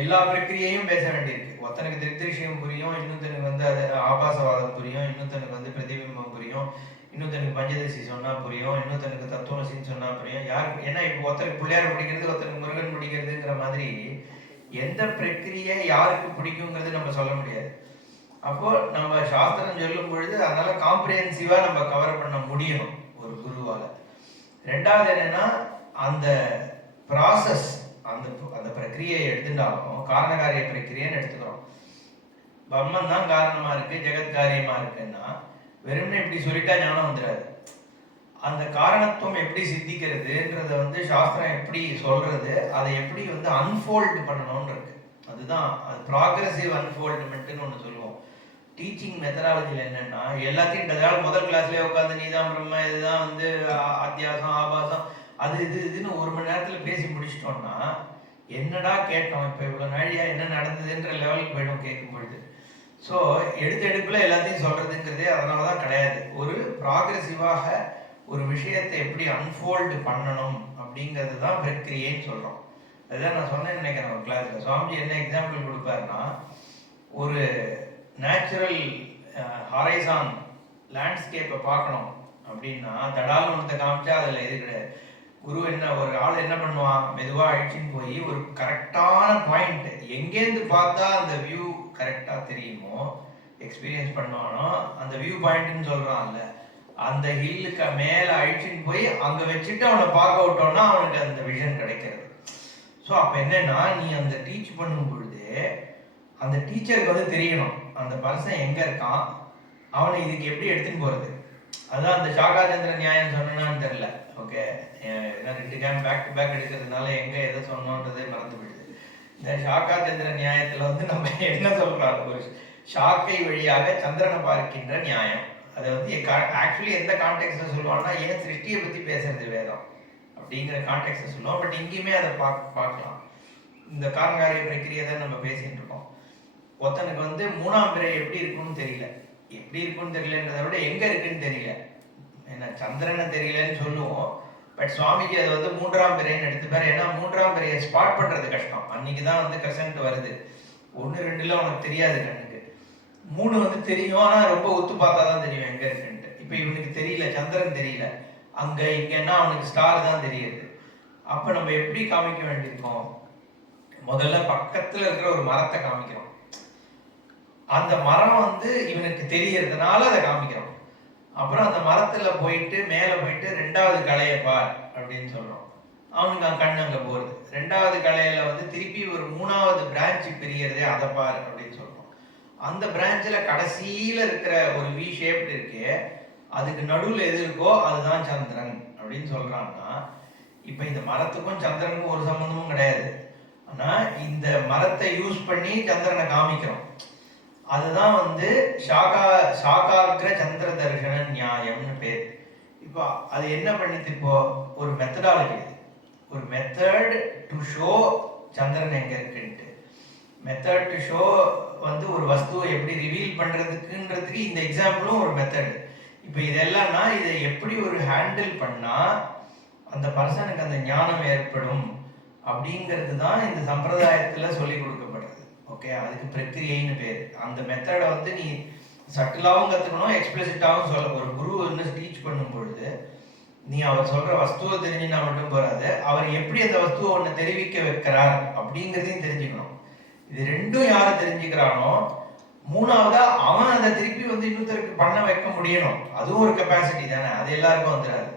எல்லா பிரக்கிரியையும் பேச வேண்டியிருக்கு. ஒருத்தனுக்கு திருஷ்யம் புரியும், இன்னொருத்தனுக்கு அது ஆபாசவாதம் புரியும், இன்னொருத்தனுக்கு பிரதிபிம்பம் புரியும், இன்னொருத்தனுக்கு பஞ்சதசி சொன்னா புரியும், இன்னொருத்தனுக்கு தத்துவசின்னு சொன்னா புரியும். யாருக்கு ஏன்னா இப்போ ஒருத்தருக்கு பிள்ளையார் பிடிக்கிறது, ஒருத்தனுக்கு முருகன் பிடிக்கிறதுங்கிற மாதிரி எந்த பிரக்கிரியை யாருக்கு பிடிக்குங்கிறது நம்ம சொல்ல முடியாது. அப்போ நம்ம சாஸ்திரம் சொல்லும் பொழுது அதனால காம்ப்ரிஹென்சிவா நம்ம கவர் பண்ண முடியணும் ஒரு குருவால. ரெண்டாவது என்னன்னா, அந்த ப்ராசஸ், அந்த அந்த பிரக்கிரியை எடுத்துட்டாலும் காரணகாரிய பிரக்கிரியன்னு எடுத்துக்கிறோம். பிரம்மன் தான் காரணமா இருக்கு, ஜெகத் காரியமா இருக்குன்னா வெறும்னே இப்படி சொல்லிட்டா ஞானம் வந்துடாது. அந்த காரணத்துவம் எப்படி சித்திக்கிறதுன்றத வந்து சாஸ்திரம் எப்படி சொல்றது, அதை எப்படி வந்து அன்ஃபோல்டு பண்ணணும்னு இருக்கு. அதுதான் அது ப்ராக்ரெசிவ் அன்ஃபோல்டுமெண்ட்னு ஒன்று சொல்லுவோம். டீச்சிங் மெத்தடாலஜியில் என்னன்னா, எல்லாத்தையும் முதல் கிளாஸ்லேயே உட்காந்து நீதான் பிரம்ம, இதுதான் வந்து அத்தியாசம் ஆபாசம் அது இதுன்னு 1 மணி நேரத்தில் பேசி முடிச்சிட்டோம்னா என்னடா கேட்டோம், இப்போ இவ்வளோ நாழியா என்ன நடந்ததுன்ற லெவலுக்கு போய்டும் கேட்கும் பொழுது. ஸோ எடுப்பில் எல்லாத்தையும் சொல்கிறதுங்கிறதே அதனால தான் கிடையாது. ஒரு ப்ராக்ரெசிவாக ஒரு விஷயத்தை எப்படி அன்ஃபோல்டு பண்ணணும் அப்படிங்கிறது தான் பிரக்கிரியைன்னு சொல்கிறோம். அதுதான் நான் சொன்னேன்னு நினைக்கிறேன் ஒரு கிளாஸில். சுவாமிஜி என்ன எக்ஸாம்பிள் கொடுப்பாருன்னா, ஒரு நேச்சுரல் ஹாரைசான் லேண்ட்ஸ்கேப்பை பார்க்கணும் அப்படின்னா தடால் ஒன்றத்தை காமிச்சா அதில் இது கிடையாது. குரு ஒரு ஆள் என்ன பண்ணுவான், மெதுவாக அழிச்சின்னு போய் ஒரு கரெக்டான பாயிண்ட் எங்கேருந்து பார்த்தா அந்த வியூ கரெக்டாக தெரியுமோ, எக்ஸ்பீரியன்ஸ் பண்ணுவானோ, அந்த வியூ பாயிண்ட்னு சொல்கிறான்ல, அந்த ஹில்லுக்கு மேலே அழிச்சின்னு போய் அங்கே வச்சுட்டு அவனை பார்க்க விட்டோன்னா அவனுக்கு அந்த விஷன் கிடைக்கிறது. ஸோ அப்போ என்னன்னா, நீ அந்த டீச் பண்ணும் பொழுது அந்த டீச்சருக்கு வந்து தெரியணும் அந்த பர்சன் எங்கே இருக்கான், அவனை இதுக்கு எப்படி எடுத்துன்னு போகிறது. அதுதான் அந்த சாகாச்சந்திர நியாயம் சொன்னான்னு தெரில. ஓகே, ஏன்னா 2 கேம் பேக் டு பேக் எடுக்கிறதுனால எங்கே எதை சொன்னோன்றதே மறந்து போயிடுது. இந்த சாகாச்சந்திர நியாயத்தில் வந்து நம்ம என்ன சொல்கிறோம், ஒரு ஷாக்கை வழியாக சந்திரனை பார்க்கின்ற நியாயம். அதை வந்து ஆக்சுவலி எந்த கான்டெக்ட்ல சொல்லுவாங்கன்னா, ஏன் சிருஷ்டியை பற்றி பேசுறது வேதம் அப்படிங்கிற கான்டெக்ட்ல சொல்லுவோம். பட் இங்கேயுமே அதை பார்க்கலாம். இந்த காரணகாரிய பிரக்கிரியை தான் நம்ம பேசிட்டு இருக்கோம். ஒருத்தனுக்கு வந்து 3ஆம் பிறை எப்படி இருக்குன்னு தெரியல, எப்படி இருக்குன்னு தெரியலன்றதை விட எங்க இருக்குன்னு தெரியல. ஏன்னா சந்திரனை தெரியலன்னு சொல்லுவோம், பட் சுவாமிஜி அதை வந்து 3ஆம் பிறைன்னு எடுத்துப்பாரு. ஏன்னா 3ஆம் பிறையை ஸ்பாட் பண்றது கஷ்டம். அன்னைக்கு தான் வந்து கசன்ட் வருது. 1, 2ல உனக்கு தெரியாது கண்ணுக்கு, 3 வந்து தெரியும், ஆனா ரொம்ப ஒத்து பார்த்தா தான் தெரியும் எங்க இருக்குன்ட்டு. இப்ப இவனுக்கு தெரியல, சந்திரன் தெரியல, அங்க இங்கன்னா அவனுக்கு ஸ்டார் தான் தெரியுது. அப்ப நம்ம எப்படி காமிக்க வேண்டியிருக்கோம், முதல்ல பக்கத்துல இருக்கிற ஒரு மரத்தை காமிக்கிறோம். அந்த மரம் வந்து இவனுக்கு தெரியறதுனால அதை காமிக்கிறோம். அப்புறம் அந்த மரத்துல போயிட்டு மேல போயிட்டு 2வது கலையை பார் அப்படின்னு சொல்றோம். அவனுக்கு கண்ணு அங்க போறது. 2வது கலையில வந்து திருப்பி ஒரு 3வது பிரான்ச் பிரியறதே, அதை பார் அப்படின்னு சொல்றோம். அந்த பிரான்ச்ல கடைசியில இருக்கிற ஒரு வி ஷேப்டு இருக்கு, அதுக்கு நடுவுல எது இருக்கோ அதுதான் சந்திரன் அப்படின்னு சொல்றான்னா, இப்ப இந்த மரத்துக்கும் சந்திரனுக்கும் ஒரு சம்பந்தமும் கிடையாது. ஆனா இந்த மரத்தை யூஸ் பண்ணி சந்திரனை காமிக்கிறோம். அதுதான் வந்து சாகாகிர சந்திர தர்ஷன நியாயம்னு பேர். இப்போ அது என்ன பண்ணிட்டு, இப்போ ஒரு மெத்தடாலஜி, ஒரு மெத்தட் டு ஷோ சந்திரன் எங்க இருக்குன்ட்டு. மெத்தட் டு ஷோ வந்து ஒரு வஸ்துவை எப்படி ரிவீல் பண்றதுக்குன்றதுக்கு இந்த எக்ஸாம்பிளும் ஒரு மெத்தட். இப்போ இதெல்லாம்னா இதை எப்படி ஒரு ஹேண்டில் பண்ணா அந்த பர்சனுக்கு அந்த ஞானம் ஏற்படும் அப்படிங்கிறது தான் இந்த சம்பிரதாயத்துல சொல்லி கொடுக்கப்படுறது. ஓகே, அதுக்கு பிரக்கிரியைன்னு பேர். அந்த மெத்தடை வந்து நீ சட்டிலாகவும் கற்றுக்கணும், எக்ஸ்பிளிசிட்டாகவும் சொல்ல. ஒரு குரு வந்து டீச் பண்ணும் பொழுது நீ அவர் சொல்ற வஸ்துவை தெரிஞ்சுனா மட்டும் போறாது, அவர் எப்படி அந்த வஸ்துவை ஒன்று தெரிவிக்க வைக்கிறார் அப்படிங்கிறதையும் தெரிஞ்சுக்கணும். இது 2ம் யாரு தெரிஞ்சுக்கிறானோ, 3ஆவதா அவன் அதை திருப்பி வந்து இன்னொருத்தருக்கு பண்ண வைக்க முடியணும். அதுவும் ஒரு கெப்பாசிட்டி தானே, அது எல்லாருக்கும் வந்துடாது.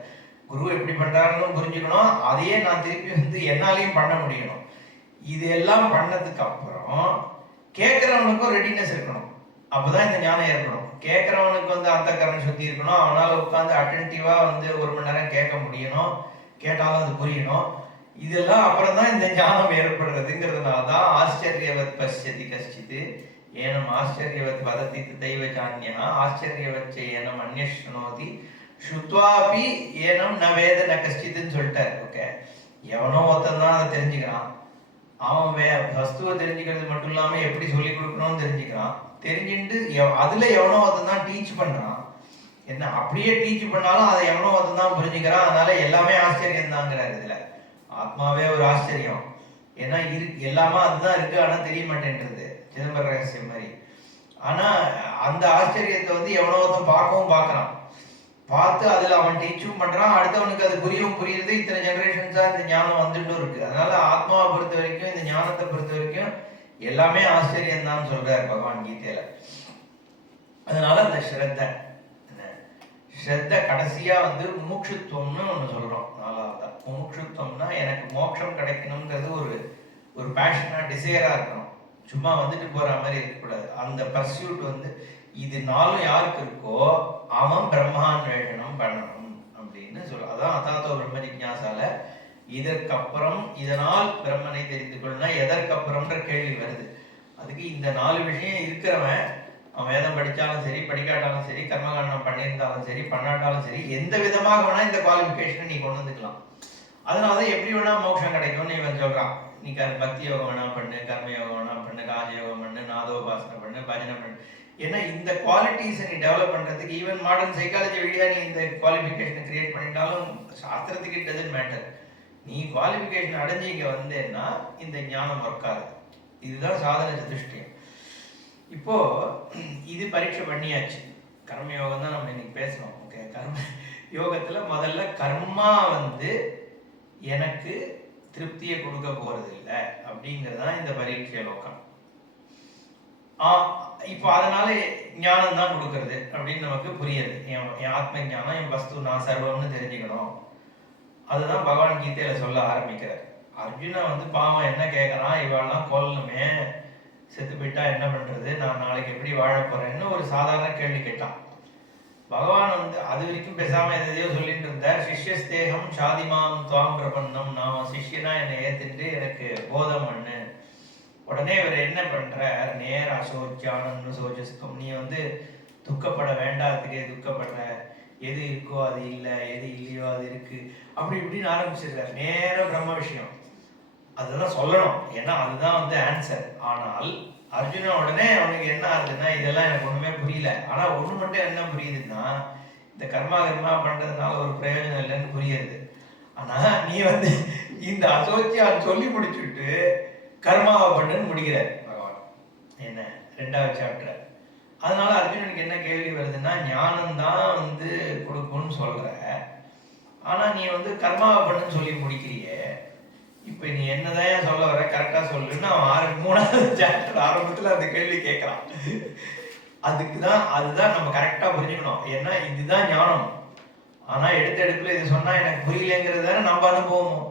குரு எப்படி பண்றாருன்னு புரிஞ்சுக்கணும், அதையே நான் திருப்பி வந்து என்னாலையும் பண்ண முடியணும். இது எல்லாம் பண்ணதுக்கு அப்புறம் கேட்கிறவனுக்கும் ரெடினஸ் இருக்கணும். அப்பதான் இந்த ஞானம் ஏற்படும். கேட்கிறவனுக்கு வந்து அந்த கரண் சுத்தி இருக்கணும், அவனால உட்காந்து அட்டென்டிவா வந்து 1 மணி நேரம் கேட்க முடியணும், கேட்டாலும் அது புரியணும். இதெல்லாம் அப்புறம் தான் இந்த ஞானம் ஏற்படுறதுங்கிறதுனால தான் ஆச்சரியவத் பஷ்யதி கஷ்டித்து ஏனம் ஆச்சரியவத் வதத்தி தெய்வ ஜான்யா ஆச்சரியவச்ச ஏனம் அந்யஷ்ணோதி சுத்வாபி ஏனம் ந வேத ந கஷ்டித்துன்னு சொல்லிட்டாரு. ஓகே, எவனோ ஒருத்தன் தான் அதை தெரிஞ்சுக்கிறான். அவன் வஸ்துவை தெரிஞ்சுக்கிறது மட்டும் இல்லாம எப்படி சொல்லி கொடுக்கணும்னு தெரிஞ்சுக்கிறான். தெரிஞ்சுட்டு அதுல எவனோ ஒருத்தன் தான் டீச் பண்றான். என்ன அப்படியே டீச் பண்ணாலும் அதை எவனோ ஒருத்தன் தான் புரிஞ்சுக்கிறான். அதனால எல்லாமே ஆச்சரியம் தாங்கிறாரு. இதுல ஆத்மாவே ஒரு ஆச்சரியம். ஏன்னா எல்லாமே அதுதான் இருக்கு, ஆனா தெரிய மாட்டேன்றது, சிதம்பர ரகசியம் மாதிரி. ஆனா அந்த ஆச்சரியத்தை வந்து எவனோ ஒருத்தன் பார்க்கவும் பார்க்கறான், பார்த்து அதுல அவன் டீச்சும் பண்றான், அடுத்தவனுக்கு அது புரியுது. இத்தனை ஜெனரேஷன்ஸா இந்த ஞானம் வந்துட்டும் இருக்கு. அதனால ஆத்மாவை பொறுத்த வரைக்கும், இந்த ஞானத்தை பொறுத்த வரைக்கும் எல்லாமே ஆச்சரியம் தான் சொல்றாரு பகவான் கீதையில. அதனால அந்த ஸ்ரத்த கடைசியா வந்து முமுட்சுத்துவம்னு ஒன்று சொல்றோம். நாலாவதா முமுட்சுத்துவம்னா எனக்கு மோட்சம் கிடைக்கணுங்கிறது ஒரு பேஷனா டிசைரா இருக்கணும். சும்மா வந்துட்டு போற மாதிரி இருக்கக்கூடாது. அந்த பர்சியூட் வந்து இது நாளும் யாருக்கு இருக்கோ அவன் பிரம்மான்வேஷனம் பண்ணணும் அப்படின்னு சொல்ற. அதான் அதாத்தோ பிரம்ம ஜிக்ஞாசால இதற்கப்புறம் இதனால் பிரம்மனை தெரிந்து கொள்ளனா எதற்கப்புறம்ன்ற கேள்வி வருது. அதுக்கு இந்த 4 விஷயம் இருக்கிறவன் அவன் வேதம் படித்தாலும் சரி, படிக்காட்டாலும் சரி, கர்மகாண்டம் பண்ணியிருந்தாலும் சரி, பண்ணாட்டாலும் சரி, எந்த விதமாக வேணா இந்த குவாலிஃபிகேஷனை நீ கொண்டு வந்துக்கலாம். அதனாலதான் எப்படி வேணா மோட்சம் கிடைக்கும்னு இவன் சொல்றான். நீ பக்தி யோகம் வேணா பண்ணு, கர்ம யோகம் வேணா பண்ணு, ராஜயோகம் பண்ணு, நாதோபாசனை பண்ணு, பஜனை பண்ணு. ஏன்னா இந்த குவாலிட்டிஸை நீ டெவலப் பண்றதுக்கு ஈவன் மாடர்ன் சைக்காலஜி வழியா நீ இந்த குவாலிஃபிகேஷனை கிரியேட் பண்ணிட்டாலும் சாஸ்திரத்துக்கு இட் டசன்ட் மேட்டர். நீ குவாலிஃபிகேஷன் அடைஞ்சு இங்க வந்தேன்னா இந்த ஞானம் ஒர்க் ஆகுது. இதுதான் சாதன சதுஷ்டியம். இப்போ இது பரீட்சை பண்ணியாச்சு. கர்மயோகம் தான் நம்ம இன்னைக்கு பேசணும். ஓகே, கர்ம யோகத்துல முதல்ல கர்மா வந்து எனக்கு திருப்தியை கொடுக்க போறது இல்லை அப்படிங்கிறதுதான் இந்த பரீட்சை நோக்கம். இப்போ அதனால ஞானம் தான் கொடுக்கறது அப்படின்னு நமக்கு புரியுது. என் ஆத்ம ஞானம், என் வஸ்து நான் சர்வம்னு தெரிஞ்சுக்கணும். அதுதான் பகவான் கீதையில சொல்ல ஆரம்பிக்கிறார். அர்ஜுனா வந்து பாவம் என்ன கேட்கறான், இவாள்லாம் கொல்லணுமே, செத்து போயிட்டா என்ன பண்றது, நான் நாளைக்கு எப்படி வாழ போறேன்னு ஒரு சாதாரண கேள்வி கேட்டான். பகவான் வந்து அது வரைக்கும் பேசாம எதையோ சொல்லிட்டு இருந்தார். சிஷ்யஸ்தேகம் சாதிமாம் துவாம் பிரபன்னம், நான் சிஷ்யனா என்னை ஏத்துட்டு எனக்கு போதம் பண்ணு. உடனே இவர் என்ன பண்ற, நேர அசோச்சியானு சோஜஸ்தம், நீ வந்து துக்கப்பட வேண்டாத்துக்கே துக்கப்படுற, எது இருக்கோ அது இல்லை, எது இல்லையோ அது இருக்கு, அப்படி இப்படின்னு ஆரம்பிச்சிருக்காரு. நேர பிரம்ம விஷயம் அதெல்லாம் சொல்லணும், ஏன்னா அதுதான் வந்து ஆன்சர். ஆனால் அர்ஜுனா உடனே அவனுக்கு என்ன ஆகுதுன்னா, இதெல்லாம் எனக்கு ஒண்ணுமே புரியல. ஆனா ஒண்ணு மட்டும் என்ன புரியுதுன்னா, இந்த கர்மா பண்றதுனால ஒரு பிரயோஜனம் இல்லைன்னு புரியுது. ஆனா நீ வந்து இந்த அசோச்சியா சொல்லி முடிச்சுட்டு கர்மாவை பண்ணுன்னு முடிக்கிற பகவான் என்ன 2வது சாப்டர். அதனால அர்ஜுனனுக்கு என்ன கேள்வி வருதுன்னா, ஞானம் தான் வந்து கொடுக்கும்னு சொல்ற, ஆனா நீ வந்து கர்மாவை பண்ணுன்னு சொல்லி முடிக்கிறியே, இப்ப நீ என்னதான் சொல்ல வர, கரெக்டா சொல்லுன்னு அவன் 3வது சாப்டர் ஆரம்பத்துல அந்த கேள்வி கேட்கறான். அதுதான் நம்ம கரெக்டா புரிஞ்சுக்கணும். ஏன்னா இதுதான் ஞானம். ஆனா எடுப்புல இது சொன்னா எனக்கு புரியலங்கிறது தானே நம்ம அனுபவம்.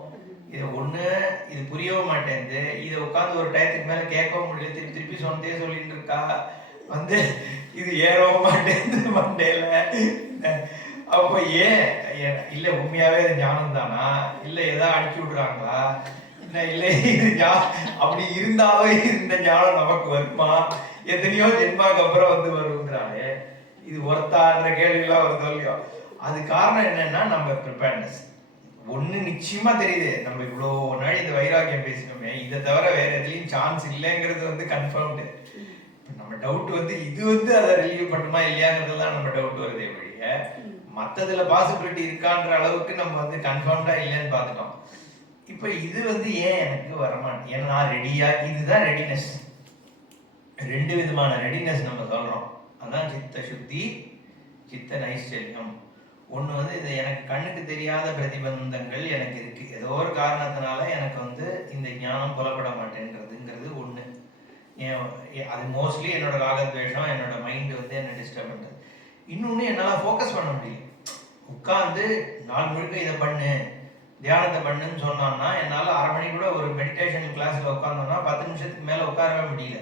இது புரியவும் மாட்டேங்குது, இதை உட்காந்து ஒரு டயத்துக்கு மேல கேட்கவும் முடியல, திருப்பி சொன்னதே சொல்லிட்டு இருக்கா, வந்து இது ஏறவும் மாட்டேங்குது மண்டையில. அப்போ ஏன் இல்ல உண்மையாவே இது ஞானம் தானா, இல்ல ஏதாவது அடிச்சு விடுறாங்களா, இல்ல இது அப்படி இருந்தாவே இந்த ஞானம் நமக்கு வருமா, எத்தனையோ ஜென்மாக்கு அப்புறம் வந்து வருங்கிறாலே, இது ஒருத்தான்ற கேள்விலாம் வருது இல்லையோ. அது காரணம் என்னன்னா நம்ம ப்ரிப்பேர்னஸ். ஒண்ணு நிச்சயமா தெரியுது, நம்ம இவ்வளோ நாள் இந்த வைராக்கியம் பேசினோமே, இதை தவிர வேற எதுலயும் சான்ஸ் இல்லைங்கிறது வந்து கன்ஃபார்ம்டு. நம்ம டவுட் வந்து இது வந்து அதை ரிலீவ் பண்ணுமா இல்லையாங்கிறதுலாம் நம்ம டவுட் வருதே வழிய, மற்றதுல பாசிபிலிட்டி இருக்கான்ற அளவுக்கு நம்ம வந்து கன்ஃபார்ம்டா இல்லைன்னு பார்த்துட்டோம். இப்ப இது வந்து ஏன் எனக்கு வரமாட்டேன், ஏன்னா நான் ரெடியா, இதுதான் ரெடினஸ். 2 விதமான ரெடினஸ் நம்ம சொல்றோம். அதான் சித்த சுத்தி, சித்த நைஷ்சல்யம். ஒன்று வந்து இது எனக்கு கண்ணுக்கு தெரியாத பிரதிபந்தங்கள் எனக்கு இருக்கு, ஏதோ ஒரு காரணத்தினால எனக்கு வந்து இந்த ஞானம் புலப்பட மாட்டேங்கிறதுங்கிறது ஒன்று. அது மோஸ்ட்லி என்னோட ராகத்வேஷம், என்னோட மைண்ட் வந்து என்ன டிஸ்டர்ப் பண்ணுறது. இன்னொன்று என்னால் ஃபோக்கஸ் பண்ண முடியல. உட்காந்து நாள் முழுக்க இதை பண்ணு, தியானத்தை பண்ணுன்னு சொன்னான்னா என்னால் 1/2 மணி கூட ஒரு மெடிடேஷன் கிளாஸில் உட்காந்தோன்னா 10 நிமிஷத்துக்கு மேலே உட்காரவே முடியல.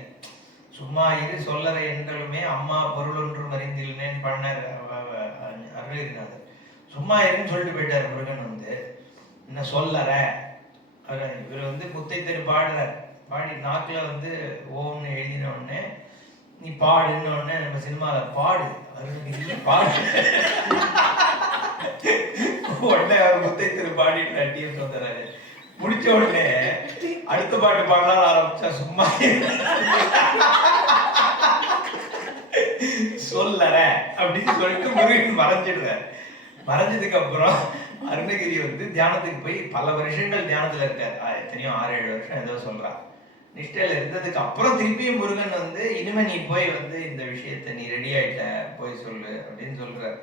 சும்மா இரு சொல்லற என்றலுமே அம்மா பொருள் ஒன்றும் அறிந்தில்னேன்னு பண்ணார் அருள்நாதர். சும்மா இருன்னு சொல்லிட்டு போயிட்டார் முருகன். வந்து என்ன சொல்லற, இவர் வந்து குத்தை தெரு பாடுறார். பாடி நாக்கில் வந்து ஓம்னு எழுதின உடனே நீ பாடுன்னு உடனே நம்ம சினிமாவில் பாடு அருள்கிரி பாடு உடனே அவர் குத்தை தெரு பாடிட்டு நட்டியம் வந்துடுறாரு. முடிச்ச உடனே அடுத்த பாட்டு பாடலாம் ஆரம்பிச்சா சும்மா சொல்லற அப்படின்னு சொல்லிட்டு முருகன் மறைஞ்சிடுறாரு. மறைஞ்சதுக்கு அப்புறம் அருணகிரி வந்து தியானத்துக்கு போய் பல வருஷங்கள் தியானத்துல இருக்காரு. எத்தனையோ 6-7 வருஷம் ஏதோ சொல்றா. நிஷ்டையில இருந்ததுக்கு அப்புறம் திருப்பியும் முருகன் வந்து இனிமே நீ போய் வந்து இந்த விஷயத்த நீ ரெடி ஆயிட்ட போய் சொல்லு அப்படின்னு சொல்றாரு.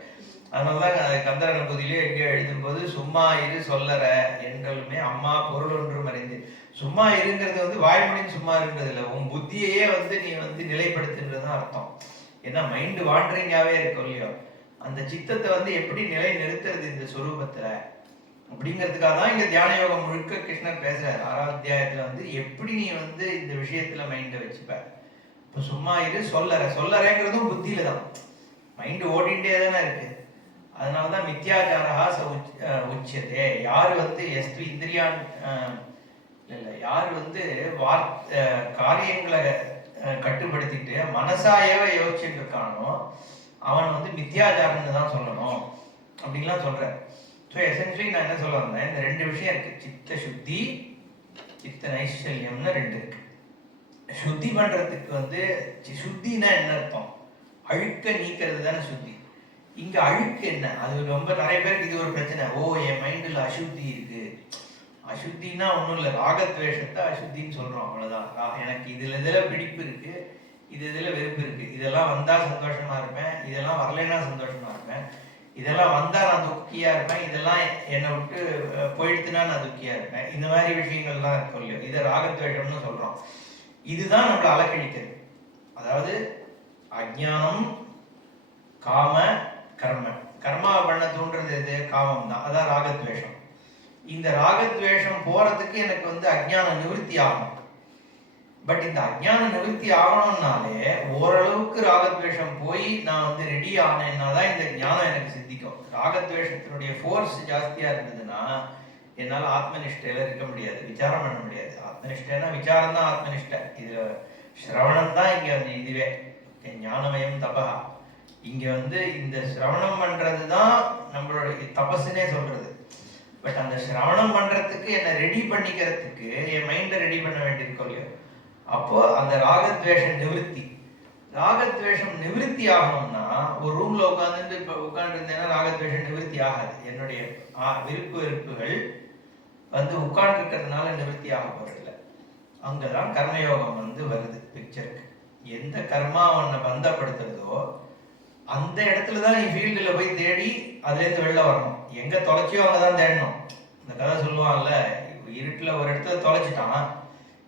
அதனாலதான் கந்தர அனுபூதியிலே எங்கேயோ எழுதும் போது சும்மா இரு சொல்லற என்றலுமே அம்மா பொருள் ஒன்றும் அறிந்து. சும்மா இருங்கிறது வந்து வாய்மொழின்னு சும்மா இருக்கிறது இல்லை, உன் புத்தியையே வந்து நீ வந்து நிலைப்படுத்துன்றதுதான் அர்த்தம். ஏன்னா மைண்டு வாண்டரிங்காவே இருக்கும் இல்லையோ, அந்த சித்தத்தை வந்து எப்படி நிலை நிறுத்துறது இந்த சொரூபத்துல அப்படிங்கிறதுக்காக தான் இங்க தியான யோகம் முழுக்க கிருஷ்ணர் பேசுறாரு. 6வது அத்தியாயத்துல வந்து எப்படி நீ வந்து இந்த விஷயத்துல மைண்டை வச்சுப்ப. இப்ப சும்மா இரு, சொல்லறேங்கிறதும் புத்தியில தான், மைண்டு ஓடிண்டே தானே இருக்கு. அதனாலதான் மித்யாச்சாரா உச்சதே. யாரு வந்து எஸ்து இந்திரியான் இல்லை, யார் வந்து காரியங்களை கட்டுப்படுத்திட்டு மனசாயவ யோசிச்சுட்டு இருக்கானோ அவன் வந்து மித்யாச்சாரம்னு தான் சொல்லணும் அப்படின்லாம் சொல்றேன். ஸோ எசென்ஷியலி நான் என்ன சொல்ல வந்தேன், இந்த 2 விஷயம் இருக்கு, சித்த சுத்தி சித்த நைஷல்யம்னு 2 இருக்கு. சுத்தி பண்றதுக்கு வந்து சுத்தினா என்ன அர்த்தம், அழுக்க நீக்கிறது தானே சுத்தி. இங்க அழுக்கு என்ன, அது ரொம்ப நிறைய பேருக்கு இது ஒரு பிரச்சனை. ஓ என் மைண்டில் அசுத்தி இருக்கு. அசுத்தின்னா ஒன்றும் இல்லை, ராகத்வேஷத்தை அசுத்தின்னு சொல்றோம், அவ்வளவுதான். எனக்கு இதுல பிடிப்பு இருக்கு, இதுல வெறுப்பு இருக்கு. இதெல்லாம் வந்தா சந்தோஷமா இருப்பேன், இதெல்லாம் வரலைன்னா சந்தோஷமா இருப்பேன். இதெல்லாம் வந்தா நான் துக்கியா இருப்பேன், இதெல்லாம் என்னை விட்டு போயிடுத்துனா நான் துக்கியா இருப்பேன். இந்த மாதிரி விஷயங்கள்லாம் இருக்கும் இல்லையோ, இதை ராகத்வேஷம்னு சொல்றோம். இதுதான் நம்மளை அலக்கழிக்கிறது. அதாவது அஜ்ஞானம், காம, கர்ம. கர்மாவை பண்ண தூண்டுறது எது, காமம் தான். அதான் ராகத்வேஷம். இந்த ராகத்வேஷம் போறதுக்கு எனக்கு வந்து அஜ்ஞான நிவர்த்தி ஆகணும். பட் இந்த அஜ்ஞான நிவர்த்தி ஆகணும்னாலே ஓரளவுக்கு ராகத்வேஷம் போய் நான் வந்து ரெடி ஆனேன்னா தான் இந்த ஞானம் எனக்கு சித்திக்கும். ராகத்வேஷத்தினுடைய ஃபோர்ஸ் ஜாஸ்தியா இருந்ததுன்னா என்னால் ஆத்மனிஷ்டையில இருக்க முடியாது, விசாரம் பண்ண முடியாது. ஆத்மனிஷ்டைன்னா விசாரம் தான் ஆத்மனிஷ்டை. இதுல சிரவணம் தான் இங்க வந்து இதுவே ஞானமயம் தபா. இங்க வந்து இந்த சிரவணம் பண்றதுதான் நம்மளுடைய தபஸ்னே சொல்றது. பட் அந்த சிரவணம் பண்றதுக்கு என்ன ரெடி பண்ணிக்கிறதுக்கு என் மைண்டை ரெடி பண்ண வேண்டியிருக்கோம் இல்லையோ, அப்போ அந்த ராகத்வேஷம் நிவர்த்தி. ராகத்வேஷம் நிவர்த்தி ஆகணும்னா ஒரு ரூம்ல உட்காந்துட்டு இப்ப உட்காந்துருந்தேன்னா ராகத்வேஷம் நிவர்த்தி ஆகாது. என்னுடைய விருப்பு வெறுப்புகள் வந்து உட்கார்ந்து இருக்கிறதுனால நிவர்த்தி ஆக போறதில்லை. அங்கதான் கர்மயோகம் வந்து வருது பிக்சருக்கு. எந்த கர்மா உன்னை பந்தப்படுத்துறதோ அந்த இடத்துலதான் நீ ஃபீல்டுல போய் தேடி அதுல இருந்து வெளில வரணும். எங்க தொலைச்சியோ அங்கதான் தேடணும். இந்த கதை சொல்லுவான்ல, இருட்டுல ஒரு இடத்துல தொலைச்சிட்டான்,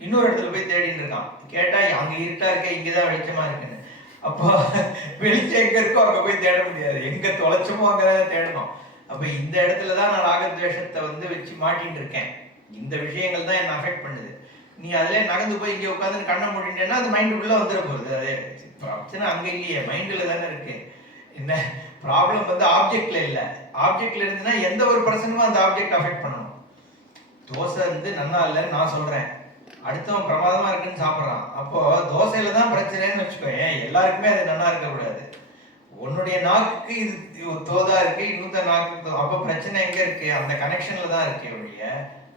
இன்னொரு இடத்துல போய் தேடிட்டு இருக்கான். கேட்டா அங்க இருட்டா இருக்க, இங்கதான் வெளிச்சமா இருக்குன்னு. அப்போ வெளிச்சம் எங்க இருக்கோ அங்க போய் தேட முடியாது, எங்க தொலைச்சமோ அங்கதான் தேடணும். அப்ப இந்த இடத்துலதான் நான் ராகத்வேஷத்தை வந்து வச்சு மாட்டின்னு இருக்கேன். இந்த விஷயங்கள் தான் என்ன அஃபெக்ட் பண்ணுது. நீ அதுல நகர்ந்து போய் இங்க உட்காந்து கண்ணை மூடிட்டேன்னா அது மைண்டுக்குள்ள வந்துட போகுது. அது பிரச்சனை அங்க இல்லையே, மைண்ட்ல தானே இருக்கு. என்ன ப்ராப்ளம் வந்து ஆப்ஜெக்ட்ல இல்ல. ஆப்ஜெக்ட்ல இருந்துன்னா எந்த ஒரு பர்சனுக்கும் அந்த ஆப்ஜெக்ட் அஃபெக்ட் பண்ணணும். தோசை வந்து நல்லா இல்லைன்னு நான் சொல்றேன், அடுத்தவன் பிரமாதமா இருக்குன்னு சாப்பிட்றான். அப்போ தோசையில தான் பிரச்சனைன்னு வச்சுக்கோ. எல்லாருக்குமே அது நல்லா இருக்கக்கூடாது. உன்னுடைய நாக்குக்கு இது தோதா இருக்கு, இன்னொருத்த நாக்கு. அப்போ பிரச்சனை எங்க இருக்கு, அந்த கனெக்ஷன்ல தான் இருக்கு ஒழிய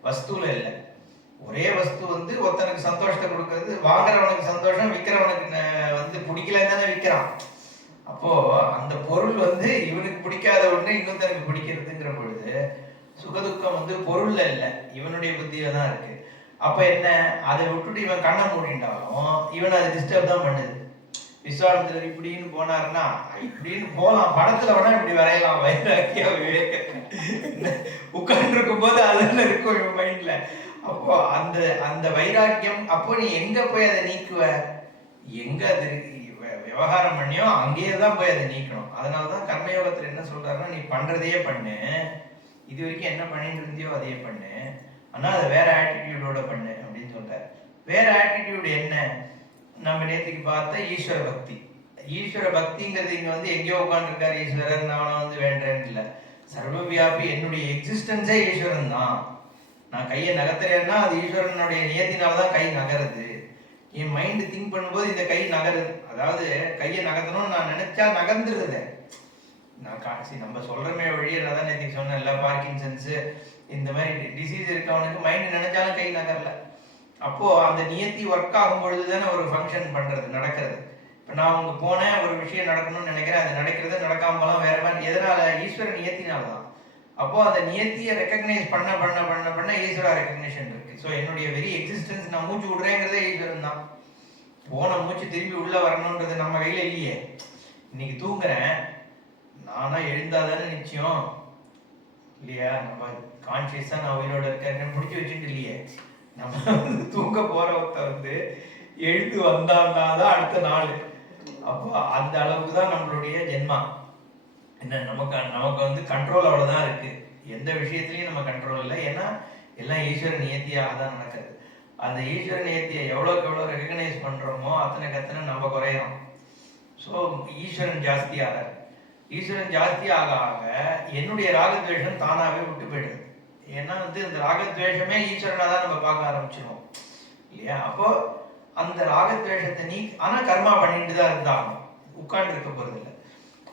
வஸ்துல இல்லை. ஒரே வஸ்து வந்து ஒருத்தனுக்கு சந்தோஷத்தை கொடுக்கறது, வாங்குறவனுக்கு சந்தோஷம், விற்கிறவனுக்கு வந்து பிடிக்கலன்னு தானே விற்கிறான். அப்போ அந்த பொருள் வந்து இவனுக்கு பிடிக்காத ஒண்ணு இன்னொருத்தனுக்கு பிடிக்கிறதுங்கிற பொழுது சுகதுக்கம் வந்து பொருள்ல இல்லை, இவனுடைய புத்தியில தான் இருக்கு. அப்ப என்ன, அதை விட்டுட்டு இவன் கண்ணை மூடிட்டாலும் இவன் அதை டிஸ்டர்ப் தான் பண்ணுது. விஸ்வாமித்திரர் இப்படின்னு போனாருன்னா இப்படின்னு போலாம், படத்துல வேணா இப்படி வரையலாம், வைராக்கியா விவேக உட்கார்ந்து இருக்கும் போது அதுல இருக்கும் இவன் மைண்ட்ல. அப்போ அந்த அந்த வைராக்கியம், அப்போ நீ எங்க போய் அதை நீக்குவ, எங்க அது விவகாரம் பண்ணியோ அங்கேயே தான் போய் அதை நீக்கணும். அதனாலதான் கர்மயோகத்துல என்ன சொல்றாருன்னா, நீ பண்றதையே பண்ணு, இது வரைக்கும் என்ன பண்ணிட்டு இருந்தியோ அதையே பண்ணு, ஆனா அதை வேற ஆட்டிடியூடோட பண்ணு அப்படின்னு சொல்றாரு. வேற ஆட்டிடியூட் என்ன, நம்ம நேற்றுக்கு பார்த்த ஈஸ்வர பக்தி. ஈஸ்வர பக்திங்கிறது இங்க வந்து எங்கேயோ உட்காந்துருக்காரு ஈஸ்வரர், நான் வந்து வேண்டேன்னு இல்லை. சர்வவியாபி, என்னுடைய எக்ஸிஸ்டன்ஸே ஈஸ்வரன் தான். நான் கையை நகர்த்துறேன்னா அது ஈஸ்வரனுடைய நியத்தினால்தான் கை நகருது. என் மைண்ட் திங்க் பண்ணும்போது இந்த கை நகருது. அதாவது கையை நகர்த்தணும்னு நான் நினைச்சா நகர்ந்துருது. நான் காட்சி நம்ம சொல்றமே வழியே, நான் தான் நேற்று சொன்னேன்ல, பார்க்கின்சன்ஸ் இந்த மாதிரி டிசீஸ் இருக்கவனுக்கு மைண்ட் நினைச்சாலும் கை நகரல. அப்போ அந்த நியத்தி ஒர்க் ஆகும் பொழுது தானே ஒரு ஃபங்க்ஷன் பண்றது நடக்கிறது. இப்போ நான் உங்க போனேன், ஒரு விஷயம் நடக்கணும்னு நினைக்கிறேன், அது நடக்கிறது நடக்காமலாம் வேற மாதிரி. எதனால, ஈஸ்வர நியத்தினால்தான். அப்போ அந்த நியத்தியை ரெக்கக்னைஸ் பண்ண பண்ண பண்ண பண்ண ஈஸ்வரா ரெக்கக்னேஷன் இருக்கு. ஸோ என்னுடைய வெரி எக்ஸிஸ்டன்ஸ், நான் மூச்சு விடுறேங்கிறதே ஈஸ்வரன் தான். போன மூச்சு திரும்பி உள்ள வரணுன்றது நம்ம கையில இல்லையே. இன்னைக்கு தூங்குறேன், நானா எழுந்தாதானே நிச்சயம் இல்லையா. நம்ம கான்சியஸா நான் உயிரோட இருக்கேன் பிடிச்சி வச்சுட்டு இல்லையே. நம்ம தூங்க போறவத்த வந்து எழுந்து வந்தாதான் அடுத்த நாள். அப்போ அந்த அளவுக்கு தான் நம்மளுடைய ஜென்மா. என்ன நமக்கு நமக்கு வந்து கண்ட்ரோல் அவ்வளோதான் இருக்கு. எந்த விஷயத்துலையும் நம்ம கண்ட்ரோல் இல்லை. ஏன்னா எல்லாம் ஈஸ்வர நியத்தியாக தான் நடக்குது. அந்த ஈஸ்வர நியத்தியை எவ்வளோக்கு எவ்வளோ ரெகக்னைஸ் பண்ணுறோமோ அத்தனை நம்ம குறையிறோம். ஸோ ஈஸ்வரன் ஜாஸ்தி ஆகாது. ஈஸ்வரன் ஜாஸ்தி ஆக ஆக என்னுடைய ராகத்வேஷம் தானாகவே விட்டு போயிடுது. ஏன்னா வந்து இந்த ராகத்வேஷமே ஈஸ்வரனாக தான் நம்ம பார்க்க ஆரம்பிச்சிடும் இல்லையா? அப்போ அந்த ராகத்வேஷத்தை நீ ஆனால் கர்மா பண்ணிட்டு தான் இருந்தாகணும், உட்கார்ந்து இருக்க போகிறது இல்லை.